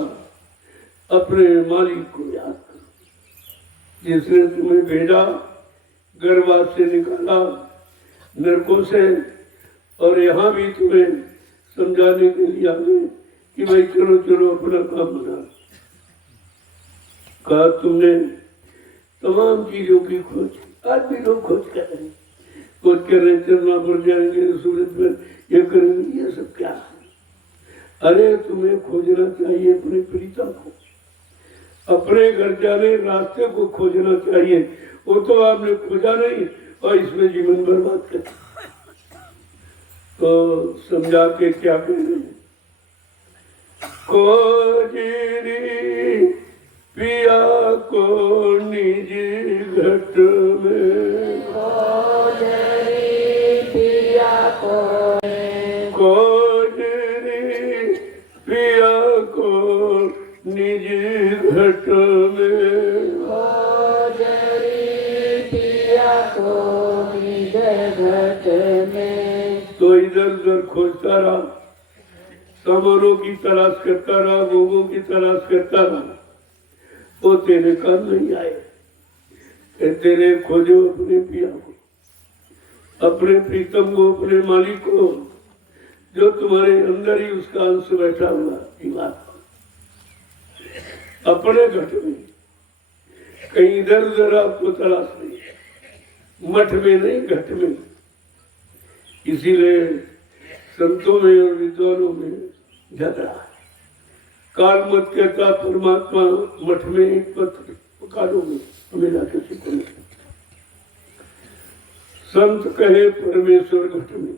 अपने मालिक को याद करो, जिसने तुम्हें भेजा, गर्भवास से निकाला, नरकों से, और यहाँ भी तुम्हें समझाने के लिए आ गए कि भाई चलो चलो अपना काम बना। कहा तुमने तमाम चीजों की खोज, आज भी लोग खोज कर रहे हैं, खोज कर रहे, चंद्रमा पर जाएंगे, सूरज पर ये करेंगे, ये सब क्या है? अरे तुम्हें खोजना चाहिए अपने प्रीतम को, अपने घर जाने रास्ते को खोजना चाहिए। वो तो आपने खोजा नहीं और इसमें जीवन बर्बाद कर। तो समझा के क्या कह रहे हैं, खोजरी पिया को निज घट में, खोजरी पिया को, खोजरी पिया को निज घट में, खोजरी पिया को निज घट में। तो इधर उधर खोजता रहा, सामानों की तलाश करता रहा, भोगों की तलाश करता रहा, वो तेरे काम नहीं आए। तेरे खोजो अपने पिया को, अपने प्रीतम को, अपने मालिक को, जो तुम्हारे अंदर ही उसका अंश बैठा हुआ जीवात्मा, अपने घट में, कहीं इधर उधर आपको तलाश नहीं, मठ में नहीं, घट में। इसीलिए संतों में और विद्वानों में झगड़ा है। काल मत कहता परमात्मा मठ में एक पत्र कालों में हमें जाके सिखाने, संत कहे परमेश्वर घट में,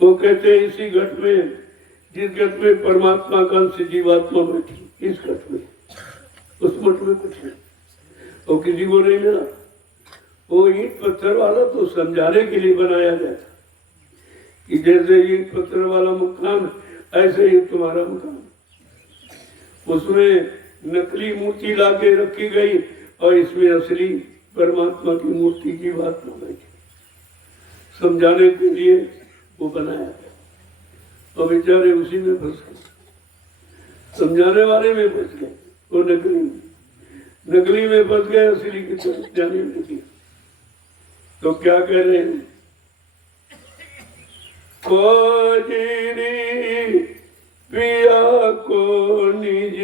वो कहते हैं इसी घट में, जिस घट में परमात्मा का अंश जीवात्मा बैठी, इस घट में, उस मठ में कुछ नहीं, वो किसी को नहीं मिला। वो ईंट पत्थर वाला तो समझाने के लिए बनाया गया था कि जैसे ईंट पत्थर वाला मकान ऐसे ही तुम्हारा मकान। उसमें नकली मूर्ति लाके रखी गई और इसमें असली परमात्मा की मूर्ति की बात न बैठी, समझाने के लिए वो बनाया गया। और बेचारे उसी में फंस गए, समझाने वाले में फंस गए, वो नकली में फंस गए, असली की तरफ जाने लगी। तो क्या कह रहे हैं, खोजरी पिया को निज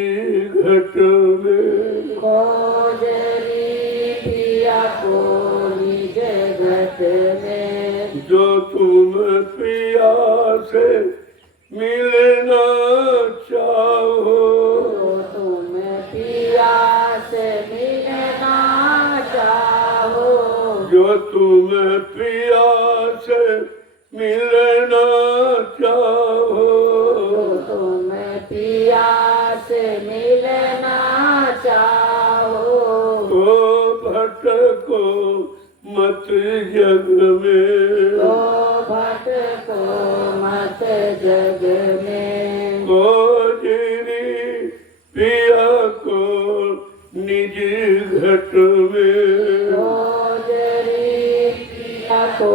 घट में, खोजरी पिया को निज घट में। जो तुम पिया से मिलना चाहो, जो तुम पिया से मिलना चाहो, जो तुम पिया से मिलना चाहो, तुम पिया से मिलना चाहो, तो भटको मत जग में, तो भटको मत जग में। खोजरी पिया को निज घट में, खोजरी पिया को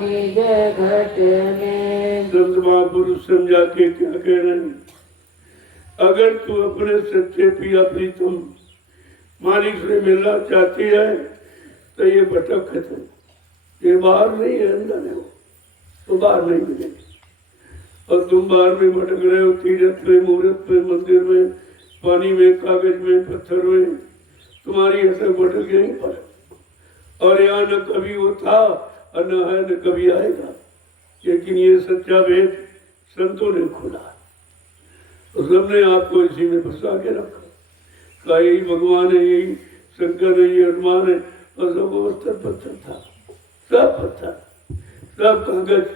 निज घट में। संत महापुरुष समझा के क्या कह रहे हैं, अगर तू अपने सच्चे पिया प्रीतम मालिक से मिलना चाहती है तो ये भटक खत्म, ये बाहर नहीं है, अंदर है, वो तो बाहर नहीं मिलेगी। और तुम बाहर में भटक रहे हो, तीरथ पे, मुहूर्त पे, मंदिर में, पानी में, कागज में, पत्थर में, तुम्हारी ऐसा भटक यहीं पर। और यहाँ न कभी वो था और न है, न कभी आएगा। लेकिन ये सच्चा वेद संतों ने खोला, तो सबने आपको इसी में फंसा के रखा, कहा यही भगवान है, यही शंकर है, ये हनुमान है, और सब पत्थर पत्थर था, सब पत्थर, सब कागज,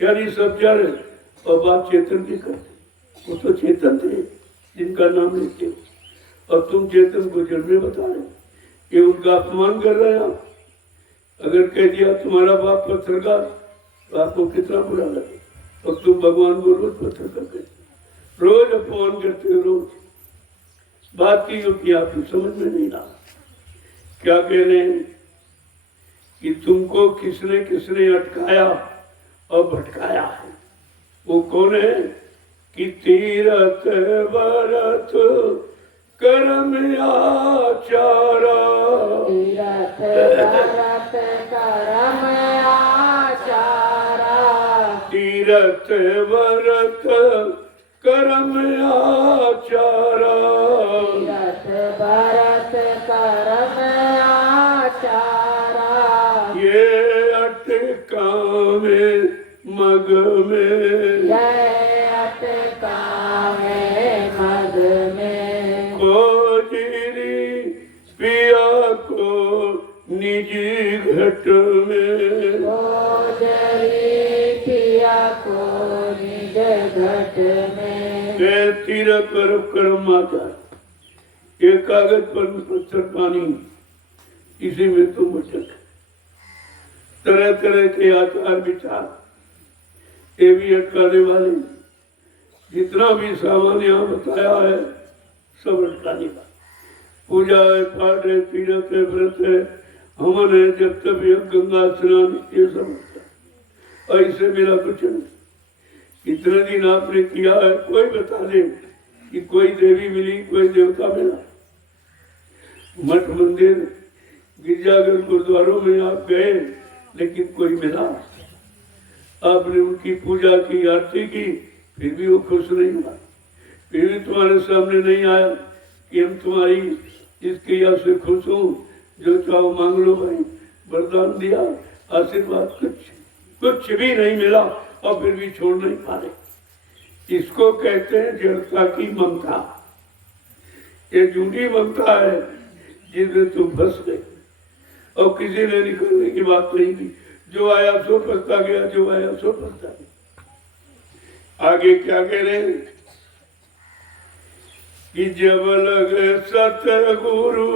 यानी सब जड़। और बात चेतन की करते, वो तो चेतन थे जिनका नाम लेते हो, और तुम चेतन को जड़ में बता रहे हो, ये उनका अपमान कर रहे हैं आप। अगर कह दिया तुम्हारा बाप पत्थर का, तो आपको कितना बुरा लगे, और तुम भगवान को रोज पत्थर का कहते, रोज अपमान करते हो, रोज। बात की जो कि आपको समझ में नहीं रहा, क्या कह रहे हैं कि तुमको किसने किसने अटकाया और भटकाया है। वो कौन है कि तीरथ व्रत कर्म आचारा, तीरथ व्रत कर्म आचारा, तीरथ व्रत कर्म आचारा, तीरथ व्रत कर्म आचारा, ये अटकावे मग में, जय अटकावे मग में, खोजरी पिया को निजी घट में, गोजरी पिया को निज घट में, तीरथ कर कर्माचार, ये कागज पर पत्थर पानी, इसी में तुम अटक। तरह तरह के आचार विचार ये भी अटकाने वाले, जितना भी सामान यहाँ बताया है सब अटकाने वाले। पूजा है, पाठ है, तीरथ है, व्रत है, हवन है, जब तक गंगा स्नान, ये सब होता है। ऐसे मेरा कुछ नहीं। इतने दिन आपने किया है, कोई बता दे कि कोई देवी मिली, कोई देवता मिला। मठ मंदिर गिरजाघर गुरुद्वारों में आप गए, लेकिन कोई मिला? आपने उनकी पूजा की, आरती की, फिर भी वो खुश नहीं हुआ, फिर भी तुम्हारे सामने नहीं आया कि हम तुम्हारी इस क्रिया से खुश हूँ, जो चाहो मांग लो भाई, वरदान दिया, आशीर्वाद, कुछ भी नहीं मिला और फिर भी छोड़ नहीं पा रहे। इसको कहते हैं जड़ता की ममता। ये झूठी ममता है जिसमें तुम फंस गए और किसी ने निकलने की बात नहीं की। जो आया सो फंसता गया, जो आया सो फंसता गया। आगे क्या कह रहे हैं कि जब लगे सतगुरु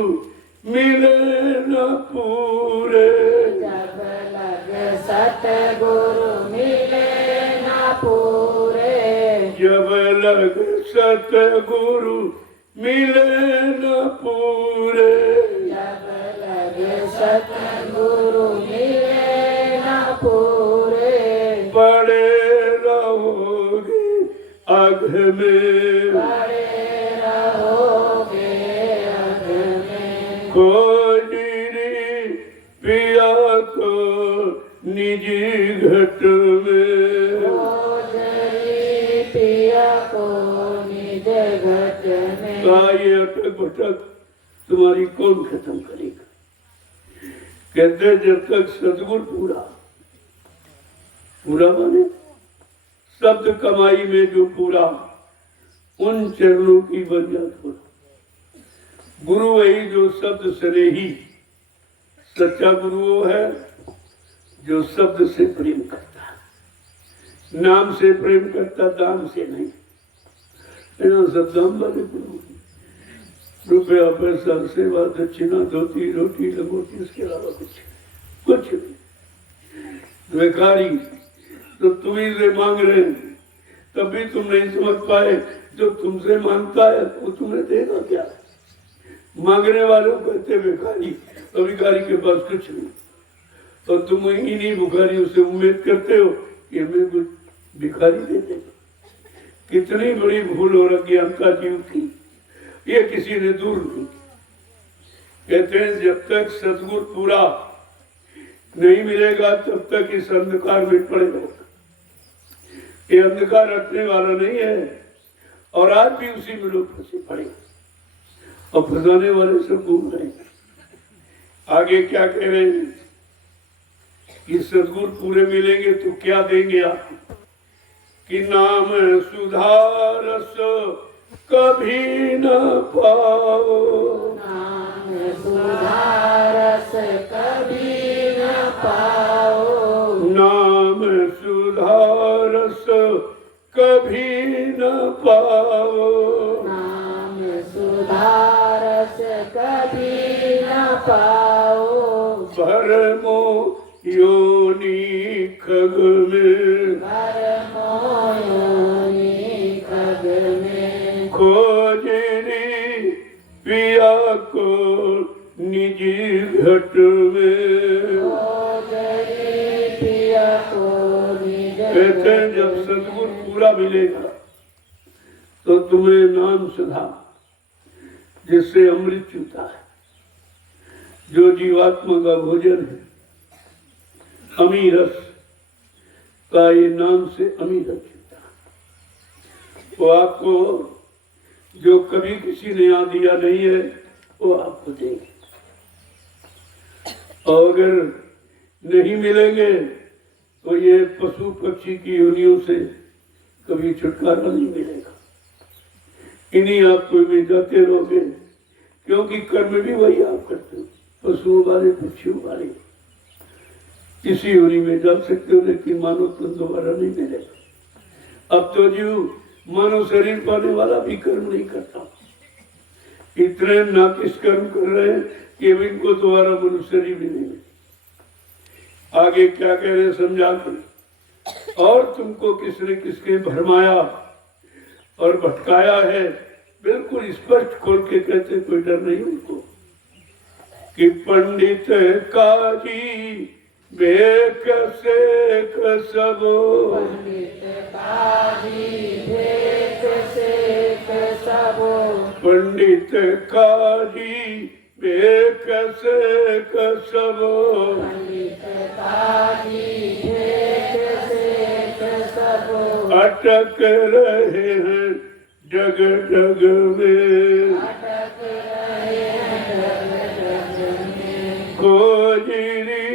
मिले न पूरे, जब लगे सतगुरु मिले न पूरे, जब लगे सतगुरु मिले न पूरे, जब लगे सतगुरु मिले न पूरे, पड़े रहोगे आग में, पड़े रहोगे अग में, खोजरी पिया को निजी घट में, गोजरी पिया को निज घट में, ये अटक भटक तुम्हारी कौन खत्म करेगा। कहते जब तक सतगुर पूरा पूरा माने शब्द कमाई में जो पूरा, उन चरणों की बंजात हो। गुरु वही जो शब्द से ही, सच्चा गुरु वो है जो शब्द से प्रेम करता है, नाम से प्रेम करता, दान से नहीं। सब दाम वाले गुरु, रुपया पैसा सेवा दक्षिणा धोती रोटी लंगोटी, इसके अलावा कुछ नहीं। भिखारी तो तुम्ही से मांग रहे हैं, तभी तुम नहीं समझ पाए। जो तुमसे मांगता है वो तुम्हें देगा क्या? मांगने वालों कहते भिखारी, और भिखारी के पास कुछ नहीं, और तुम इन्हीं भिखारियों से उम्मीद करते हो कि हमें कुछ भिखारी दे देगा। कितनी बड़ी भूल हो रखी अज्ञानता जीव की, ये किसी ने दूर नहीं। कहते हैं जब तक सतगुर पूरा नहीं मिलेगा तब तक इस अंधकार में पड़े रहोगे। ये अंधकार हटने वाला नहीं है, और आज भी उसी में लोग फंसे पड़े और फंसाने वाले सब घूम रहे हैं। आगे क्या कह रहे हैं कि सतगुर पूरे मिलेंगे तो क्या देंगे आप? कि नाम सुधारस कभी न पाओ, नाम सुधारस कभी न पाओ, नाम सुधारस कभी न पाओ, नाम सुधारस कभी न पाओ, भरमो योनि खग में, भरमो योनि खग में, खोजरी पिया को निजी घट में। ओजरी पिया को निज कहते हैं जब सदगुण पूरा मिलेगा तो तुम्हें नाम सदा जिससे अमृत चूता है, जो जीवात्मा का भोजन है, अमीरस का ये नाम से अमीरस चूता है। वो आपको जो कभी किसी ने यहाँ दिया नहीं है वो आपको देंगे, और अगर नहीं मिलेंगे तो ये पशु पक्षी की योनियों से कभी छुटकारा नहीं मिलेगा। इन्हीं आपको में जाते रहोगे, क्योंकि कर्म भी वही आप करते हो। पशुओं वाले पक्षियों वाले इसी योनि में जा सकते हो, लेकिन मानव तो दोबारा नहीं मिलेगा। अब तो जीव मानव शरीर पाने वाला भी कर्म नहीं करता, इतने नाकिस कर्म कर रहे हैं कि अब इनको दोबारा मनुष्य शरीर भी नहीं मिले। आगे क्या कह रहे समझा कर, और तुमको किसने किसने भरमाया और भटकाया है, बिल्कुल स्पष्ट खोल के कहते, कोई डर नहीं उनको। कि पंडित काजी बेक सेक सबो, पंडित काजी भेक सेक सबो, पंडित काजी बेक सेक सबो, पंडित काजी भेक सेक सबो, अटक रहे हैं जग जग में, अटक रहे हैं जग जग में, खोजरी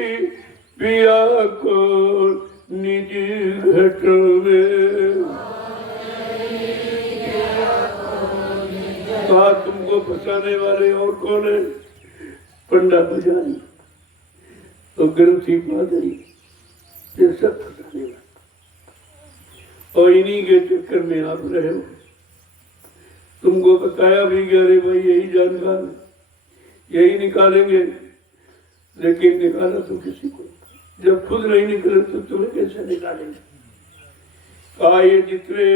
पिया को निज घट में। कहा तुमको फंसाने वाले और कौन है? पंडा पुजारी तो ग्रंथी पादरी, ये सब फंसाने वाले, और इन्हीं के चक्कर में आप रहे हो। तुमको बताया भी कि अरे भाई यही जानकार यही निकालेंगे, लेकिन निकाला तो किसी को, जब खुद नहीं निकले तो तुम्हें कैसे निकालेंगे? कहा ये जितने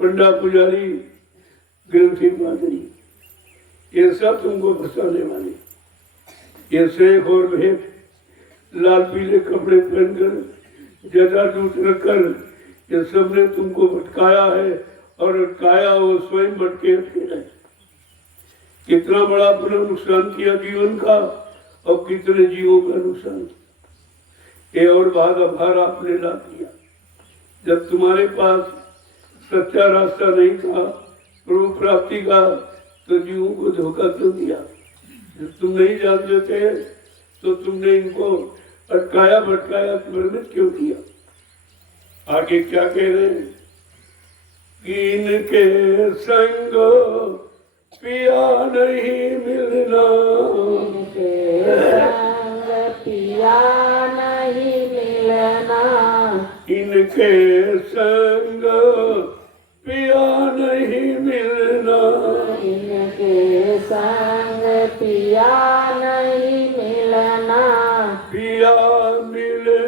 पंडा पुजारी ग्रंथी पादरी ये सब तुमको फंसाने वाले, ये शेख और भेद लाल पीले कपड़े पहनकर जटा टूट रखकर ये सब ने तुमको भटकाया है, और भटकाया वो स्वयं भटके अकेले। कितना बड़ा अपना नुकसान किया जीवन का, और कितने जीवों का नुकसान किया। ये और भार आपने ला दिया। जब तुम्हारे पास सच्चा रास्ता नहीं था प्रभु प्राप्ति का, तो जीवों को धोखा क्यों दिया? जब तुम नहीं जानते थे तो तुमने इनको अटकाया भटकाया, भ्रमित क्यों किया? आगे क्या कह रहे हैं? कि इनके संग पिया नहीं मिलना, इनके संग पिया नहीं मिलना, इनके संग पिया नहीं मिलना, इनके संग पिया नहीं मिलना, पिया मिले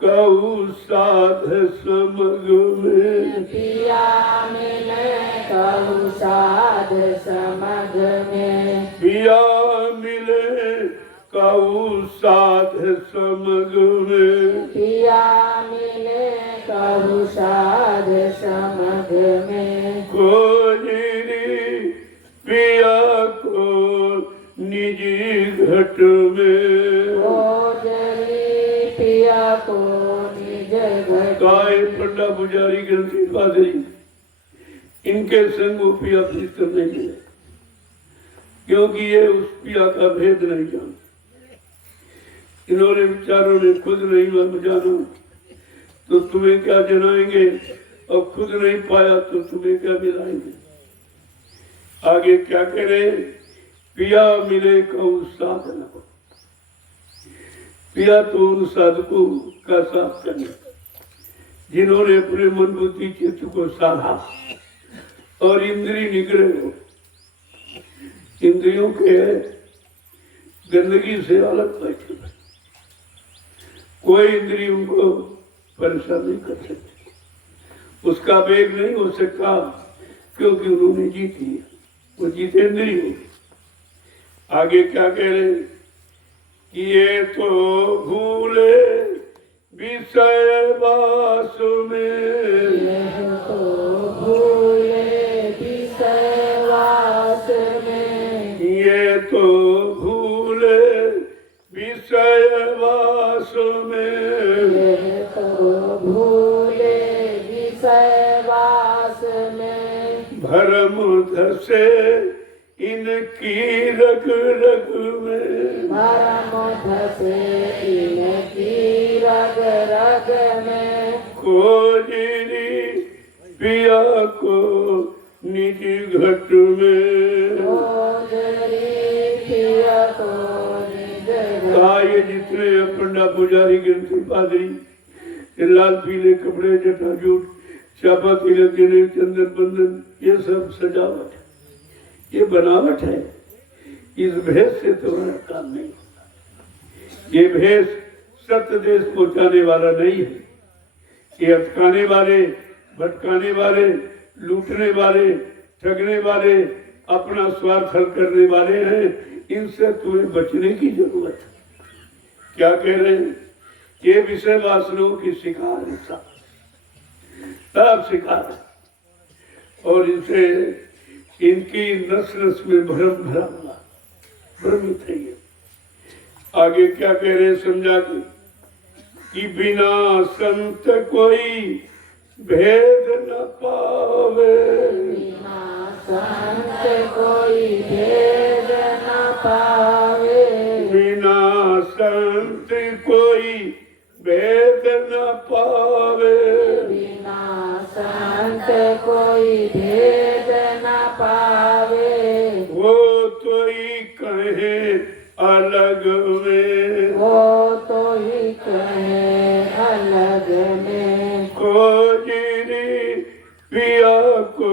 कहू साध समग में, पिया मिले कहु साध समझ में, पिया मिले कहू साध समग में, पिया मिले कहु साध समझ में, खोजरी पिया को निजी घट में। ओजरी पिया को निज घट, काय पंडा पुजारी ग्रंथी पादरी इनके संग वो पिया प्रीतम नहीं मिले, क्योंकि ये उस पिया का भेद नहीं जानते। इन्होंने विचारों ने खुद नहीं जाना तो तुम्हें क्या जनाएंगे, और खुद नहीं पाया तो तुम्हें क्या मिलाएंगे? आगे क्या कह रहे? पिया मिले कहू साधन, पिया तो उन साधकों का साथ करना जिन्होंने अपने मन बुद्धि चित्त को साधा और इंद्रिय निग्रह हो, इंद्रियों के गंदगी से अलग बैठे। कोई इंद्रिय उनको परेशान नहीं कर सकती, उसका वेग नहीं हो सकता, क्योंकि उन्होंने जीती है, वो जीतेंद्रिय हो। आगे क्या कह रहे कि ये तो भूले विषय वास में, यह तो भूले विषय वास में, ये तो भूले विषय वास में, यह तो भूले विषय वास में, भरम धसे इनकी रग रग में, भरम धसे इनकी रग रग में, खोजरी पिया को निज घट में। खोजरी पिया को निज घट। कहा ये जितने पंडा पुजारी ग्रंथी पादरी लाल पीले कपड़े जटाजूट चापा तिलक गिने चंदन बंधन ये सब सजावट है, ये बनावट है। इस भेष से तुम्हारा काम नहीं होता। ये भेष सत्य देश पहुंचाने वाला नहीं है। ये अटकाने वाले, भटकाने वाले, लूटने वाले, ठगने वाले, अपना स्वार्थ हल करने वाले हैं। इनसे तुम्हें बचने की जरूरत है। क्या कह रहे हैं? ये विषय वासनाओं की शिकार है, सब शिकार है। और इनसे इनकी नस नस में भ्रम भरा हुआ, भ्रमित है ये। आगे क्या कह रहे हैं समझा कि बिना संत कोई भेद न पावे, बिना संत कोई भेद न पावे, बिना संत कोई भेद न पावे, बिना संत कोई भेद न पावे, वो तो ही कहे अलग में, वो तो ही कहे अलग में, खोजरी पिया को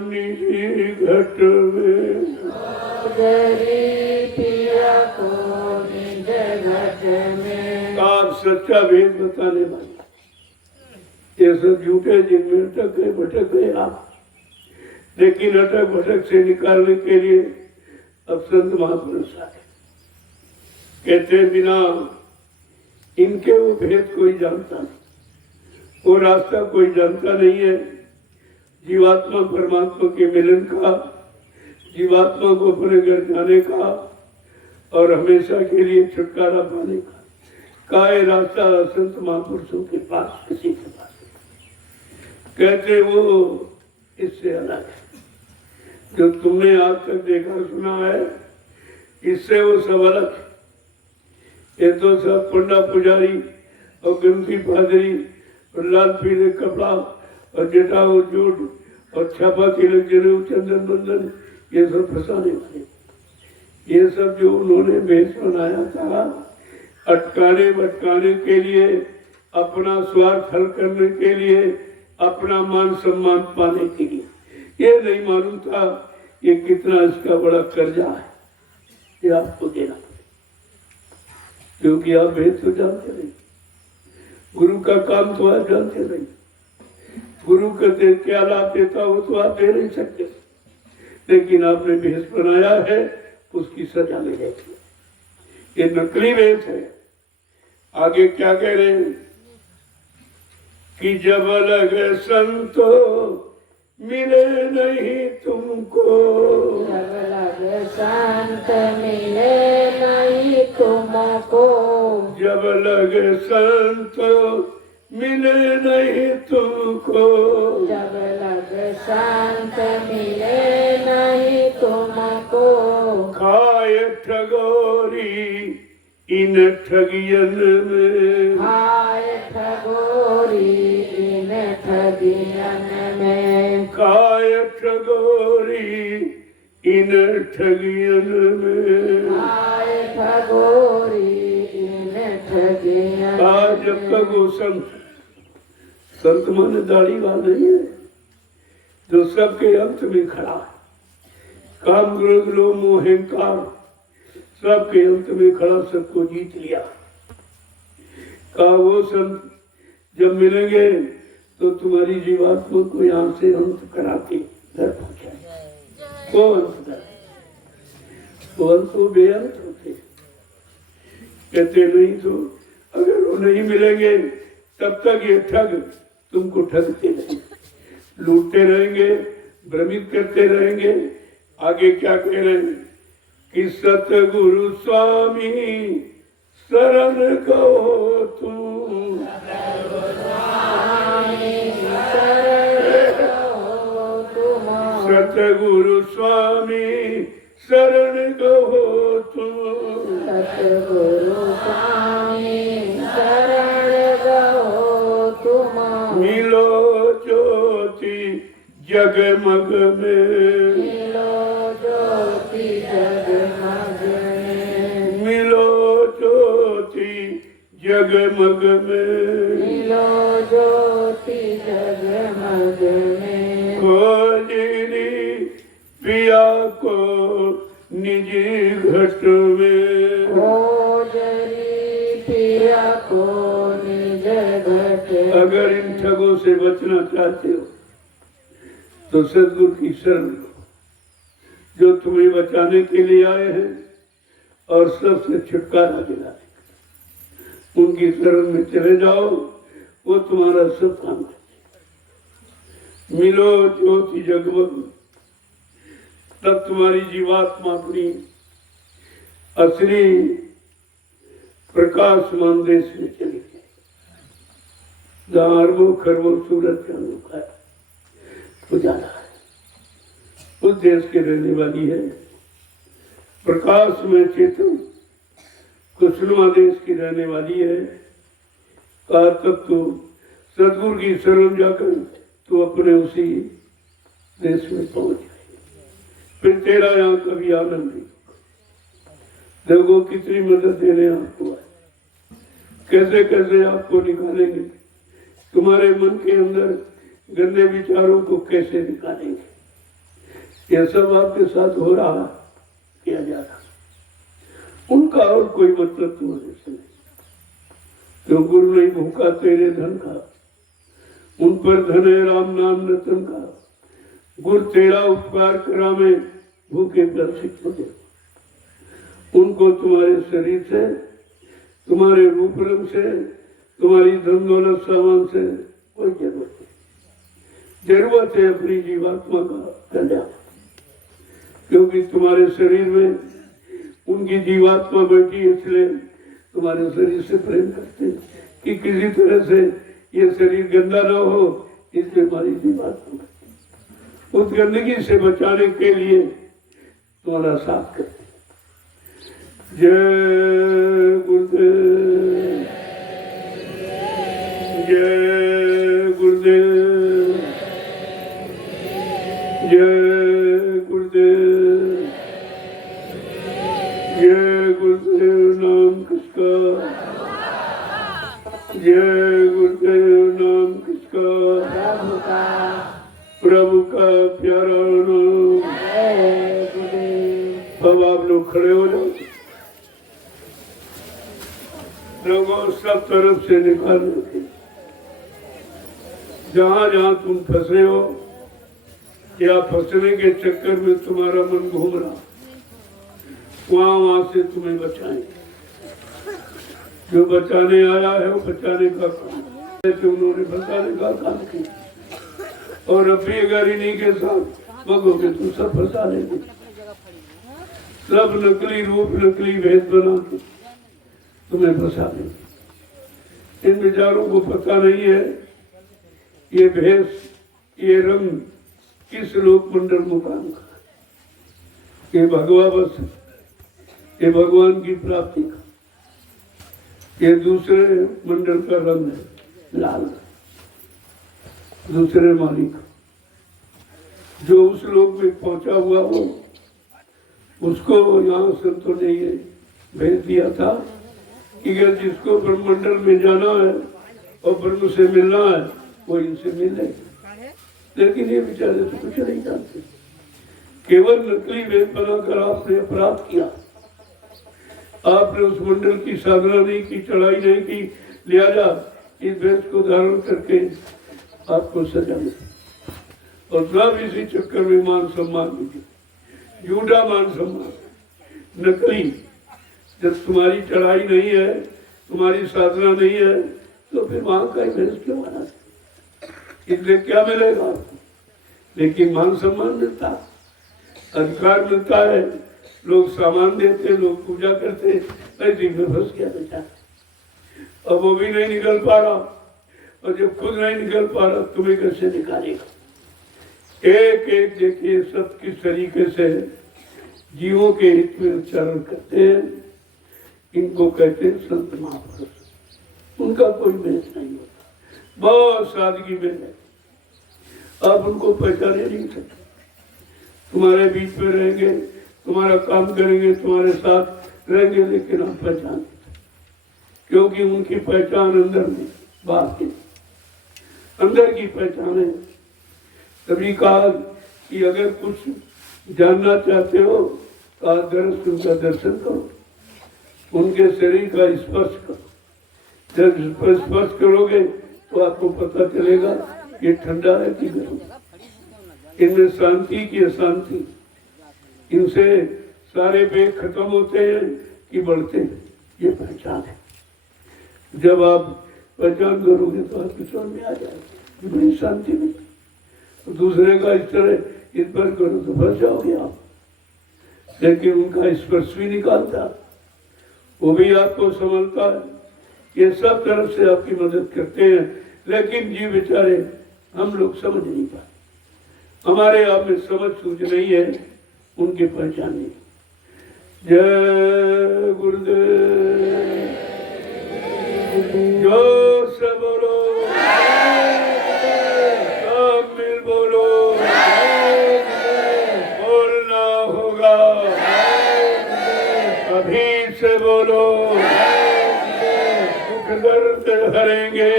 निजी घट में, खोजरी पिया को निज घट में। आप सच्चा भेद बताने वाले, ये सब झूठे जिनमें अटक गए भटक गए आप। लेकिन अटक भटक से निकालने के लिए अब संत महापुरुष आए। कहते हैं बिना इनके वो भेद कोई जानता नहीं, वो रास्ता कोई जानता नहीं है जीवात्मा परमात्मा के मिलन का, जीवात्मा को अपने घर जाने का और हमेशा के लिए छुटकारा पाने का। काय रास्ता संत महापुरुषों के पास, किसी के पास कहते वो इससे अलग है। जो तुमने आज तक देखा सुना है, इससे वो सब अलग है। ये तो सब पंडा पुजारी और ग्रंथी पादरी और लाल पीले कपड़ा और जटाऊ जूट और छापा तिलक जनेऊ चंदन बंधन ये सब फंसाने वाले, ये सब जो उन्होंने भेष बनाया था अटकाने भटकाने के लिए, अपना स्वार्थ हल करने के लिए, अपना मान सम्मान पाने के लिए। ये नहीं मालूम था ये कितना इसका बड़ा कर्जा है, ये आपको देना पड़ेगा। क्योंकि आप भेद तो जानते नहीं, गुरु का काम तो आप जानते नहीं। गुरु कहते क्या लाभ देता हो तो आप दे नहीं सकते, लेकिन आपने भेष बनाया है उसकी सजा मिलेगी। ये नकली भेष है। आगे क्या कह रहे हैं कि जब अलग संतो मिले नहीं तुमको, जब लग संत मिले नहीं तुमको, जब लग संत मिले नहीं तुमको, जब लग संत मिले नहीं तुमको, खाए ठगोरी इन ठगियन में, खाए ठगोरी इन ठगियन में, खाए ठगोरी इन ठगियन में। खाए ठगोरी इन ठगियन आज जब तक वो संत माने दाढ़ी वाला नहीं है, जो सबके अंत में खड़ा है, काम क्रोध लोभ मोह अहंकार सबके अंत में खड़ा, सबको जीत लिया। कहा वो संत जब मिलेंगे तो तुम्हारी जीवात्मा को यहाँ से अंत करा के घर पहुंचाए। वो अंत कर, वो अंत वो बेअंत होते। कहते नहीं तो अगर वो नहीं मिलेंगे तब तक ये ठग तुमको ठगते रहेंगे, लूटते रहेंगे, भ्रमित करते रहेंगे। आगे क्या कह रहे हैं कि सतगुरु स्वामी शरण कहो तुम, सतगुरु स्वामी शरण कहो तुम, सतगुरु स्वामी शरण कहो तुम। मिलो ज्योति जगमग में, मिलो ज्योति जगमग में, मिलो ज्योति जगमग में, मिलो ज्योति जगमग में। खोजनी पिया को निजी घट में, खोजरी पिया को निज घट। अगर इन ठगों से बचना चाहते हो तो सदगुरु की शरण लो, जो तुम्हें बचाने के लिए आए हैं और सबसे छुटकारा दिलाने। उनकी शरण में चले जाओ, वो तुम्हारा सब काम करेंगे। मिलो ज्योति जगमग, तब तुम्हारी जीवात्मा अपनी असली प्रकाशमान देश में चली गई, जहाँ अरबों खरबों सूरज चांदों का उजाला है। उस देश के रहने वाली है, प्रकाश में चेतन कुशलमा देश की रहने वाली है। कहा तब तो सदगुरु की शरण जाकर तो अपने उसी देश में पहुंच गए, फिर तेरा यहाँ कभी आनंद नहीं। देखो कितनी मदद देने आपको आए, कैसे कैसे आपको निकालेंगे, तुम्हारे मन के अंदर गंदे विचारों को कैसे निकालेंगे। यह सब आपके साथ हो रहा, किया जा रहा। उनका और कोई मतलब तुम्हारे से नहीं। जो गुरु नहीं भूखा तेरे धन का, उन पर धन है राम नाम रतन का। गुरु तेरा उपकार करा में भूखे दर्शित हो दे। उनको तुम्हारे शरीर से, तुम्हारे रूप रंग से, तुम्हारी धन दौलत सामान से कोई जरूरत नहीं। जरूरत है अपनी जीवात्मा का कल्याण, क्योंकि तुम्हारे शरीर में उनकी जीवात्मा बैठी, इसलिए तुम्हारे शरीर से प्रेम करते हैं कि किसी तरह से ये शरीर गंदा ना हो, इसलिए हमारी जीवात्मा करते। उस गंदगी से बचाने के लिए तुम्हारा साथ करते। जय गुरुदेव, जय गुरुदेव, जय गुरुदेव, जय गुरुदेव नाम किसका, जय गुरुदेव नाम किसका, प्रभु का, प्रभु का प्यारा नाम। जय गुरुदेव। अब आप लोग खड़े हो जाओ, लोगों सब तरफ से निकालने के, जहां जहां तुम फंसे हो या फंसने के चक्कर में तुम्हारा मन घूम रहा, वहां वहां से तुम्हें बचाएंगे। जो बचाने आया है वो बचाने का काम, जैसे उन्होंने बचाने का काम किया। और अब भी अगर इन्हीं के साथ भगोगे तो सब फंसा लेंगे। सब नकली रूप नकली भेद बना के तुम्हें फंसा देंगे। इन विचारों को पता नहीं है ये भेष, ये रंग किस लोक मंडल मुकाम का, ये भगवा बस, ये भगवान की प्राप्ति का, ये दूसरे मंडल का रंग है, लाल, दूसरे मालिक। जो उस लोक में पहुंचा हुआ हो, उसको यहाँ संतों ने ये भेज दिया था कि अगर जिसको ब्रह्मंडल में जाना है और ब्रह्म से मिलना है, वो इनसे मिल जाएगा। लेकिन ये बेचारे तो कुछ नहीं जानते, केवल नकली वेद बनाकर आपने अपराध किया। आपने उस मंडल की साधना नहीं की, चढ़ाई नहीं की, लिहाजा इस वेद को धारण करके आपको सजा मिली। और सब इसी चक्कर में मान सम्मान मिली, झूठा मान सम्मान, नकली। जब तुम्हारी चढ़ाई नहीं है, तुम्हारी साधना नहीं है, तो फिर वहां का भेष क्यों आना? इसलिए क्या मिलेगा आपको? लेकिन मान सम्मान मिलता, अधिकार मिलता है, लोग सामान देते, लोग पूजा करते, ऐसे में फंस गया बेटा। अब वो भी नहीं निकल पा रहा, और जब खुद नहीं निकल पा रहा तुम्हें कैसे निकालेगा? एक एक देखिए सब किस तरीके से जीवों के हित में उच्चारण करते हैं। इनको कहते हैं संत महापुरुष। उनका कोई भेद नहीं होता, बहुत सादगी में है। आप उनको पहचाने नहीं सकते। तुम्हारे बीच में रहेंगे, तुम्हारा काम करेंगे, तुम्हारे साथ रहेंगे, लेकिन आप पहचान, क्योंकि उनकी पहचान अंदर में, बाहर की अंदर की पहचान है। तभी कहा कि अगर कुछ जानना चाहते हो तो आदर्श उनका दर्शन करो, उनके शरीर का स्पर्श करो। जब स्पर्श करोगे तो आपको पता चलेगा ये ठंडा है कि गर्म, इनमें शांति की अशांति, इनसे सारे वेग खत्म होते हैं कि बढ़ते हैं, ये पहचान है। जब आप पहचान करोगे तो आपकी समझ में आ जाएगी बड़ी शांति में। तो दूसरे का इस तरह स्पर्श करो तो फंस जाओगे आप, लेकिन उनका स्पर्श भी निकालता, वो भी आपको संभलता है। ये सब तरफ से आपकी मदद करते हैं, लेकिन जी बेचारे हम लोग समझ नहीं पाते, हमारे आप में समझ सूझ नहीं है, उनकी पहचान नहीं। जय गुरुदेव। जो से बोलो, सब मिल बोलो, बोलना होगा, अभी से बोलो, दुख दर्द हरेंगे,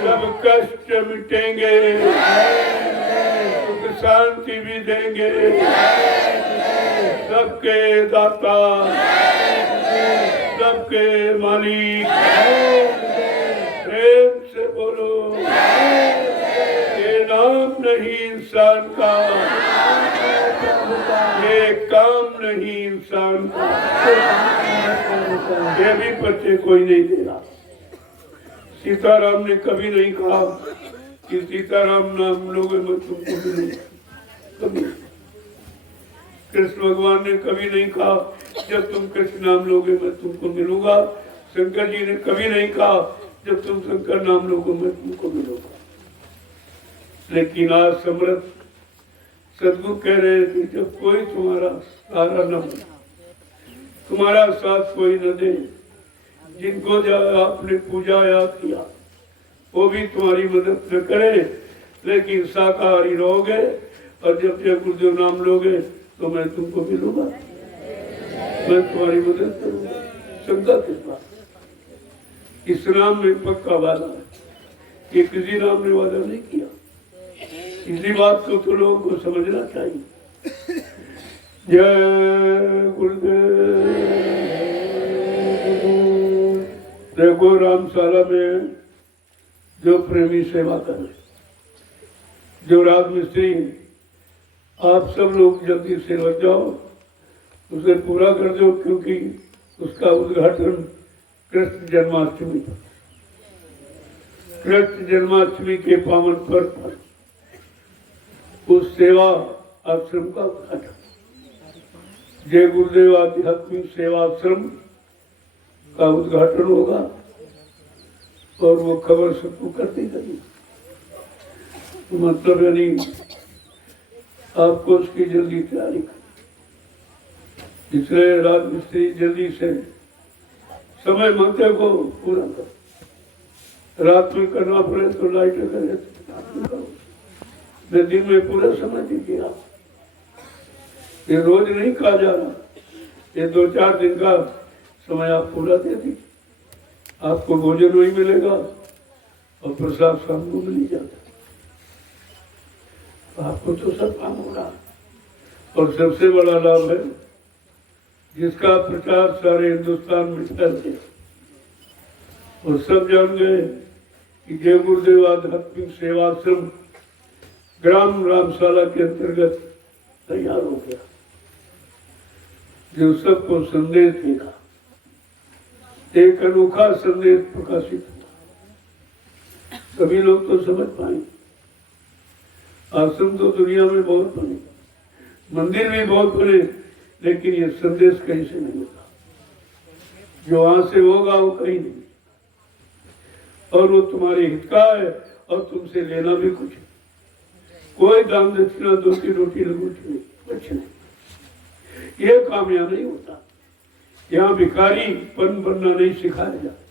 सब कष्ट मिटेंगे, सुख शांति भी देंगे, सबके दाता, सबके मालिक। प्रेम से बोलो, ये नाम नहीं इंसान का, ये काम नहीं इंसान का, ये भी बच्चे कोई नहीं दे रहा। सीताराम ने कभी नहीं कहा कि सीताराम नाम लोगे मैं तुमको मिलूंगा, कभी। कृष्ण भगवान ने कभी नहीं कहा जब तुम कृष्ण नाम लोगे मैं तुमको मिलूंगा। शंकर जी ने कभी नहीं कहा जब तुम शंकर नाम लोगे मैं तुमको मिलूंगा। लेकिन आज समर्थ सदगुरु कह रहे हैं कि जब कोई तुम्हारा सहारा न हो, तुम्हारा साथ कोई न दे, जिनको आपने पूजा याद किया वो भी तुम्हारी मदद न करे, लेकिन शाकाहारी रहोगे, और जब जय गुरुदेव नाम लोगे तो मैं तुमको मिलूंगा, मैं तुम्हारी मदद करूंगा। शंका किस बात? इस नाम में पक्का वादा है, ये किसी नाम ने वादा नहीं किया। इसी बात को तो लोगों को समझना चाहिए। जय गुरुदेव। देखो रामशाला में जो प्रेमी सेवा करे, जो राजमिस्त्री, आप सब लोग जल्दी से लग जाओ, उसे पूरा कर दो, क्योंकि उसका उद्घाटन कृष्ण जन्माष्टमी, कृष्ण जन्माष्टमी के पावन पर्व पर उस सेवा आश्रम का उद्घाटन, जय गुरुदेव आध्यात्मिक सेवा आश्रम का उद्घाटन होगा, और वो खबर सबको करती करी। मतलब यानी आपको उसकी जल्दी तैयारी करनी, इसलिए राजमिस्त्री जल्दी से समय मध्य को पूरा करो। रात में करना पड़े तो लाइट करे, दिन में पूरा समय दीजिए आप। ये रोज नहीं कहा जा रहा, ये 2-4 दिन का समय आप पूरा दे दीजिए। आपको भोजन वही मिलेगा और प्रसाद शाम को मिल ही जाता है। आपको तो सब काम हो रहा है, और सबसे बड़ा लाभ है जिसका प्रचार सारे हिंदुस्तान में फैल गया, और सब जान गए कि जय गुरुदेव आध्यात्मिक सेवाश्रम ग्राम रामशाला के अंतर्गत तैयार हो गया। जो सबको संदेश देगा, एक अनोखा संदेश प्रकाशित हुआ। सभी लोग तो समझ पाएंगे। आश्रम तो दुनिया में बहुत बने, मंदिर भी बहुत बने, लेकिन ये संदेश कहीं से नहीं होगा। जो वहां से होगा वो कहीं नहीं, और वो तुम्हारे हित का है, और तुमसे लेना भी कुछ है। कोई दान दक्षिणा, 2 रोटी लगोटी नहीं, कुछ नहीं। ये काम यहाँ नहीं होता। यहाँ भिखारी पन बनना नहीं सिखाया जाता,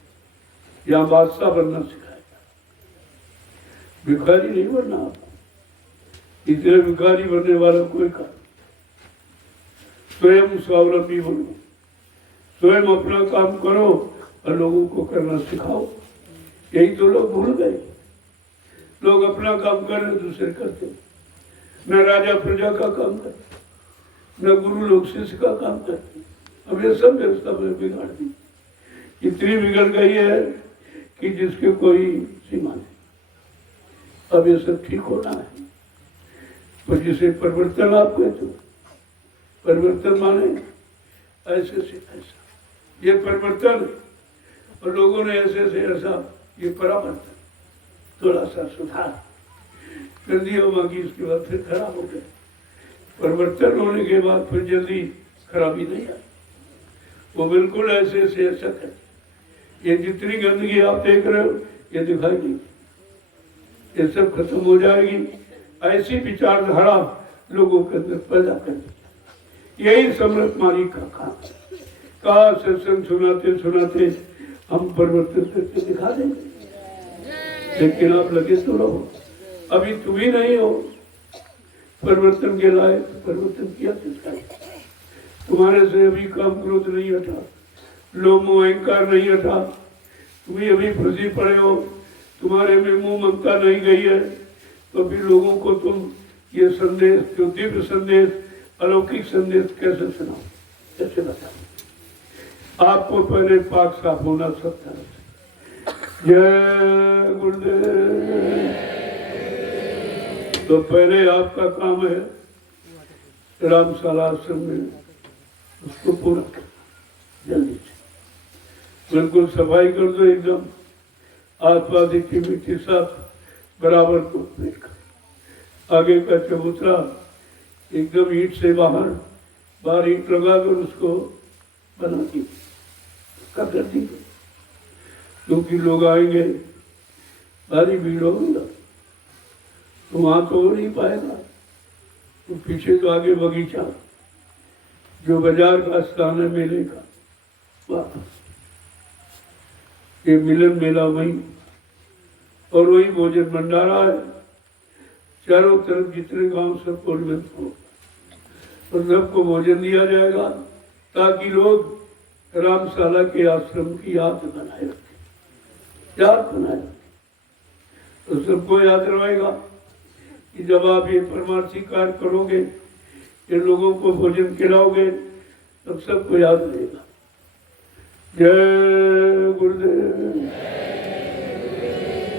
यहाँ बादशाह बनना सिखाया जाता। भिखारी नहीं बनना आप, इसलिए भिखारी बनने वाला कोई काम। स्वयं स्वावलंबी बनो, स्वयं अपना काम करो और लोगों को करना सिखाओ। यही तो लोग भूल गए। लोग अपना काम कर रहे, दूसरे करते। न राजा प्रजा का काम करते, न गुरु लोग शिष्य का काम करते। अब ये सब व्यवस्था में बिगाड़ दी, इतनी बिगड़ गई है कि जिसके कोई सीमा नहीं। अब ये सब ठीक होना है। पर जिसे परिवर्तन आप कहते हो, परिवर्तन माने ऐसे से ऐसा, ये परिवर्तन, और लोगों ने ऐसे से ऐसा, ये परावर्तन। थोड़ा सा सुधार कर दिया, बाकी इसके बाद फिर खराब हो गए। परिवर्तन होने के बाद फिर जल्दी खराबी नहीं आई। वो बिल्कुल ऐसे से ऐसा कर। ये जितनी गंदगी आप देख रहे हो, ये दिखाई नहीं, ये सब खत्म हो जाएगी। ऐसी विचारधारा लोगों के अंदर पैदा कर दी। यही सम्राट मालिक का काम। कहा सत्संग सुनाते सुनाते हम परिवर्तन करके दिखा देंगे, लेकिन आप लगे तो रहो। अभी तुम ही नहीं हो परिवर्तन के लायक। परिवर्तन किया किसका? तुम्हारे से अभी काम क्रोध नहीं हटा, लोभ मोह अहंकार नहीं हटा। तुम्हें अभी फंसी पड़े हो, तुम्हारे में मुंह ममता नहीं गई है, तो फिर लोगों को तुम ये संदेश, जो दिव्य संदेश, अलौकिक संदेश कैसे सुनाओ, कैसे बताओ? आपको पहले पाक साफ होना सब तरह से। जय गुरुदेव। तो पहले आपका काम है रामशाला आश्रम में उसको पूरा कर, जल्दी से बिल्कुल सफाई कर दो एकदम। आसपास की मिट्टी साफ बराबर को देखा। आगे का चबूतरा एकदम ईंट से बाहर ईंट लगाकर उसको बना दी, कर दी, क्योंकि लोग आएंगे, भारी भीड़ होगी, तो वहां तो हो नहीं पाएगा। तो पीछे तो आगे बगीचा, जो बाजार का स्थान है मेले का, वाह, ये मिलन मेला वही, और वही भोजन भंडारा है। चारों तरफ जितने गांव सबको निमंत्रण हो, और सबको भोजन दिया जाएगा, ताकि लोग रामशाला के आश्रम की याद बनाए रखें, याद बनाए रखें। तो सबको याद रहेगा कि जब आप ये परमार्थी कार्य करोगे, ये लोगों को भोजन खिलाओगे, तब सबको याद रहेगा। जय गुरुदेव।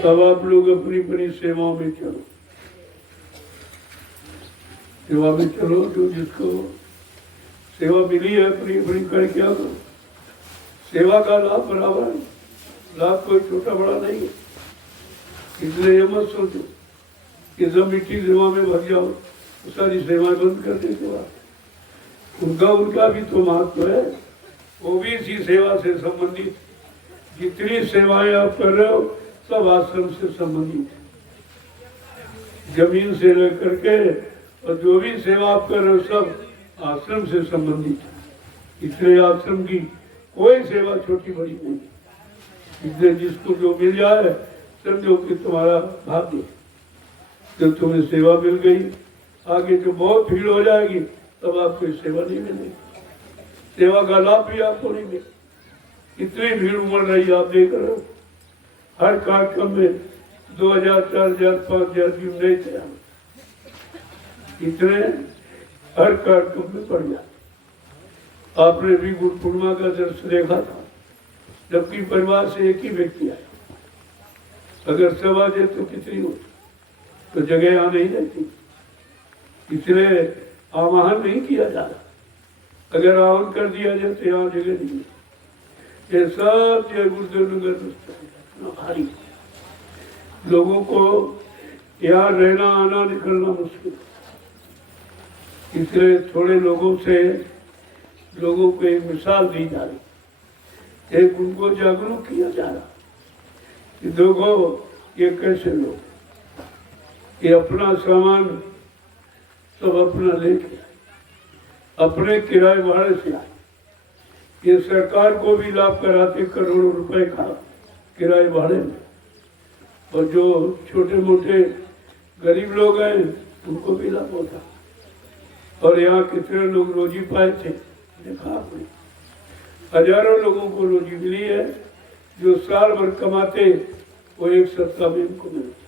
अब आप लोग अपनी अपनी सेवाओं में चलो, सेवा में चलो। जो जिसको सेवा मिली है अपनी अपनी कर क्या करो। सेवा का लाभ बराबर है, लाभ कोई छोटा बड़ा नहीं है। इसलिए ये मत सोचो कि जब मिट्टी सेवा में भग जाओ तो सारी सेवाएं बंद कर देते हो। उनका भी तो महत्व है, वो भी इसी सेवा से संबंधित। जितनी सेवाएं आप कर रहे हो सब आश्रम से संबंधित है। जमीन से लेकर के और जो भी सेवा आप कर रहे हो सब आश्रम से संबंधित है। इसलिए आश्रम की कोई सेवा छोटी बड़ी नहीं। इसलिए जिसको जो मिल जाए समझो कि तुम्हारा भाग्य। जब तुम्हें सेवा मिल गई, आगे जो बहुत भीड़ हो जाएगी तब आपको सेवा नहीं मिलेगी, सेवा का लाभ भी आपको नहीं मिलेगा। इतनी भीड़ उमड़ रही आप देख रहे हो। हर कार्यक्रम में 2000, 4000, 5000 की नहीं थे, इतने हर कार्यक्रम में पड़ जाते। आपने भी गुरु पूर्णिमा का दृश्य देखा था, जबकि परिवार से एक ही व्यक्ति आया। अगर सब आ जाए तो कितनी हो, तो जगह यहाँ नहीं रहती। इसलिए आह्वान नहीं किया जा रहा, अगर आवन कर दिया जाए तो यहाँ जगह नहीं है। ये सब जय गुरुदेव नगर भारी, लोगों को यहाँ रहना आना निकलना मुश्किल, इसलिए थोड़े लोगों से लोगों को एक मिसाल दी जा रही, एक उनको जागरूक किया जा रहा कि देखो ये कैसे लोग, ये अपना सामान सब अपना लेके अपने किराए भाड़े से आए, ये सरकार को भी लाभ कराते करोड़ों रुपए का किराए भाड़े में, और जो छोटे मोटे गरीब लोग हैं उनको भी लाभ होता। और यहाँ कितने लोग रोजी पाए थे देखा आपने, हजारों लोगों को रोजी मिली है, जो साल भर कमाते वो एक सप्ताह में इनको मिलता।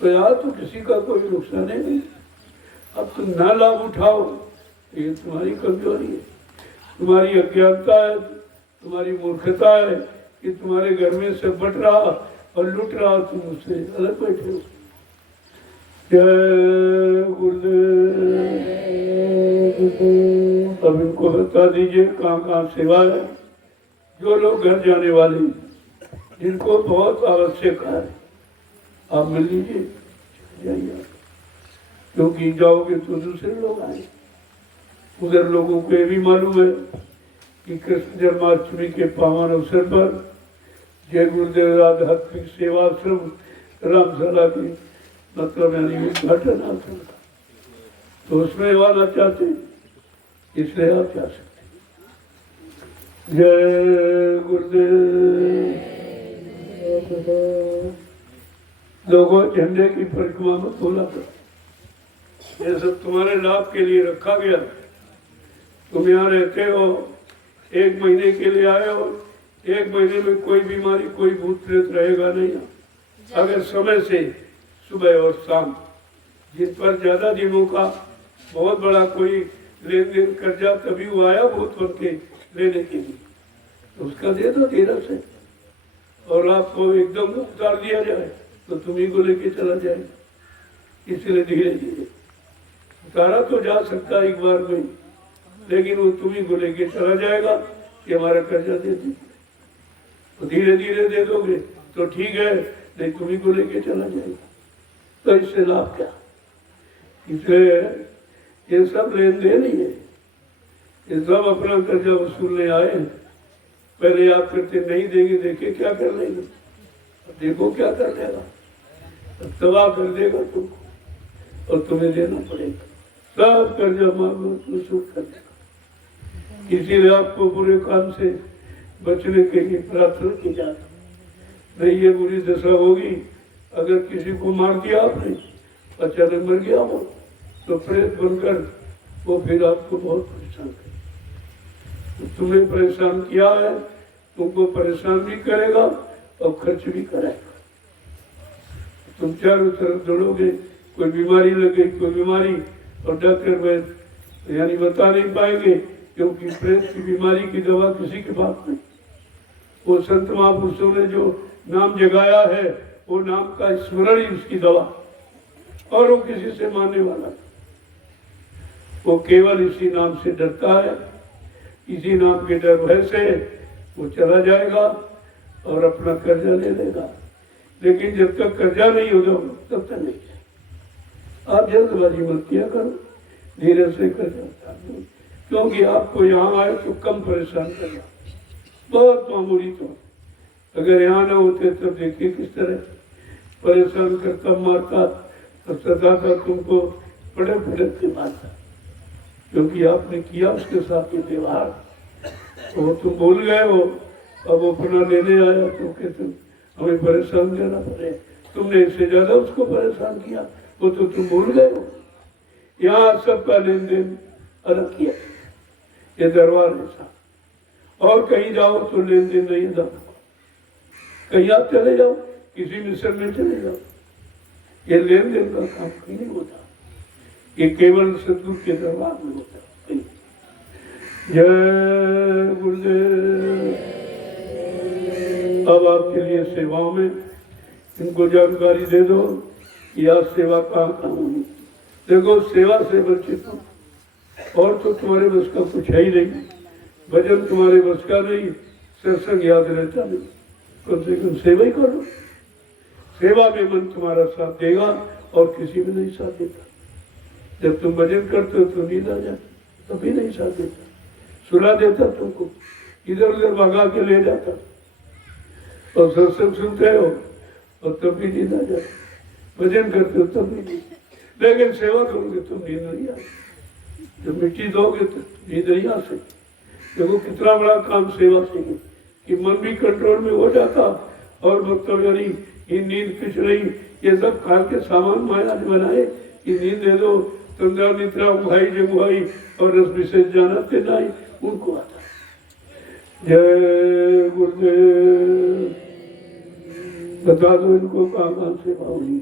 तो यार तो किसी का कोई नुकसान नहीं, अब तुम ना लाभ उठाओ, ये तुम्हारी कमजोरी है, तुम्हारी अज्ञानता है, तुम्हारी मूर्खता है कि तुम्हारे घर में से बट रहा और लुट रहा, तुम उससे अलग बैठे हो। जय गुरुदेव। अब इनको बता दीजिए कहाँ कहाँ सेवा है, जो लोग घर जाने वाले जिनको बहुत आवश्यक है आप मिल लीजिए, जाइए, क्योंकि जाओगे तो दूसरे लोग आए। उधर लोगों को ये भी मालूम है कि कृष्ण जन्माष्टमी के पावन अवसर पर जय गुरुदेव आध्यात्मिक सेवाश्रम रामशाला की मतलब यानी उद्घाटन आश्रम था, तो उसमें आना चाहते इसलिए आप जा सकते। जय गुरुदेव। लोगों झंडे की परिक्रमा में बोला था, ये सब तुम्हारे लाभ के लिए रखा गया, तुम यहाँ रहते हो, एक महीने के लिए आए हो, एक महीने में कोई बीमारी कोई भूत प्रेत रहेगा नहीं। अगर समय से सुबह और शाम, जिन पर ज्यादा दिनों का बहुत बड़ा कोई लेन देन कर्जा तभी वो आया भूत बन के लेने के लिए, तो उसका दे दो धीरे से, और आपको एकदम उतार दिया जाए तो तुम्ही को लेके चला जाएगा। इसलिए धीरे धीरे उतारा तो जा सकता है एक बार में, लेकिन वो तुम्ही को लेके चला जाएगा कि हमारा कर्जा दे दीजिए, तो धीरे धीरे दे दोगे तो ठीक है, नहीं तुम्ही को लेके चला जाएगा। तो इससे लाभ क्या, इसलिए ये सब लेन देन ही है, ये सब अपना कर्जा वसूलने आए। पहले आप करते नहीं देंगे, देखे क्या कर लेंगे, देखो क्या कर लेगा, तबाह कर देगा तुमको और तुम्हें देना पड़ेगा, सब कर्जा मांगो तो सुख कर देगा। इसीलिए आपको बुरे काम से बचने के लिए प्रार्थना की जाती। नहीं ये बुरी दशा होगी, अगर किसी को मार दिया आपने, अचानक मर गया वो, तो प्रेत बनकर वो फिर आपको बहुत परेशान करेगा। तो तुम्हें परेशान किया है, तुमको परेशान भी करेगा और खर्च भी कराएगा। तुम चारों तरफ दौड़ोगे, कोई बीमारी लगे, कोई बीमारी, और डॉक्टर वैद्य यानी बता नहीं पाएंगे, क्योंकि प्रेत की बीमारी की दवा किसी के पास नहीं। वो संत महापुरुषों ने जो नाम जगाया है, वो नाम का स्मरण ही उसकी दवा, और वो किसी से मानने वाला, वो केवल इसी नाम से डरता है, इसी नाम के डर भय से वो चला जाएगा और अपना कर्जा ले लेगा। लेकिन जब तक कर्जा नहीं होगा तब तक नहीं। आप जल्दबाजी मत किया करो, धीरे से कर्जा उतार दो, क्योंकि आपको यहाँ आए तो कम परेशान करना, बहुत मामूली। तो अगर यहाँ ना होते तब देखिए किस तरह परेशान करता, मारता, तब सताता, तुमको पड़क पड़क के मारता, क्योंकि आपने किया उसके साथ ये व्यवहार, तो तुम भूल गए हो। अब वो अपना लेने आया तो कहते हमें परेशान करना पड़े, तुमने इससे ज्यादा उसको परेशान किया, वो तो तुम भूल गए हो। यहाँ सबका लेन देन अलग किया, ये दरबार ऐसा, और कहीं जाओ तो लेन देन नहीं था। कहीं आप चले जाओ, किसी मिशन में चले जाओ, ये लेन देन का काम कहीं नहीं होता, ये केवल सतगुरु के दरबार में होता है। जय गुरुदेव। अब आपके लिए सेवाओं में इनको जानकारी दे दो, यह सेवा कहाँ कहाँ होगी। देखो सेवा से वंचित हो, और तो तुम्हारे बस का कुछ है ही नहीं, भजन तुम्हारे बस का नहीं, सत्संग याद रहता नहीं, कम से कम सेवा ही करो। सेवा में मन तुम्हारा साथ देगा और किसी में नहीं साथ देता। जब तुम भजन करते हो तो नींद आ जाती, तभी नहीं साथ देता, सुला देता तुमको, इधर उधर भगा के ले जाता, और सत्संग सुनते हो और तब भी नींद आ जाती, भजन करते हो तब भी नींद, लेकिन सेवा करोगे तो नींद नहीं आती। जब मिट्टी दोगे तो नींद नहीं आ सकती। देखो कितना बड़ा काम सेवा से है कि मन भी कंट्रोल में हो जाता, और मतलब यानी ये नींद कुछ नहीं, ये सब खाल के सामान माया ने बनाए, ये नींद दे दो, तंद्रा निद्रा उभाई जमुहाई और रस विशेष जाना के नाई, उनको आता। जय गुरुदेव। बता दो इनको कहाँ से भावनी।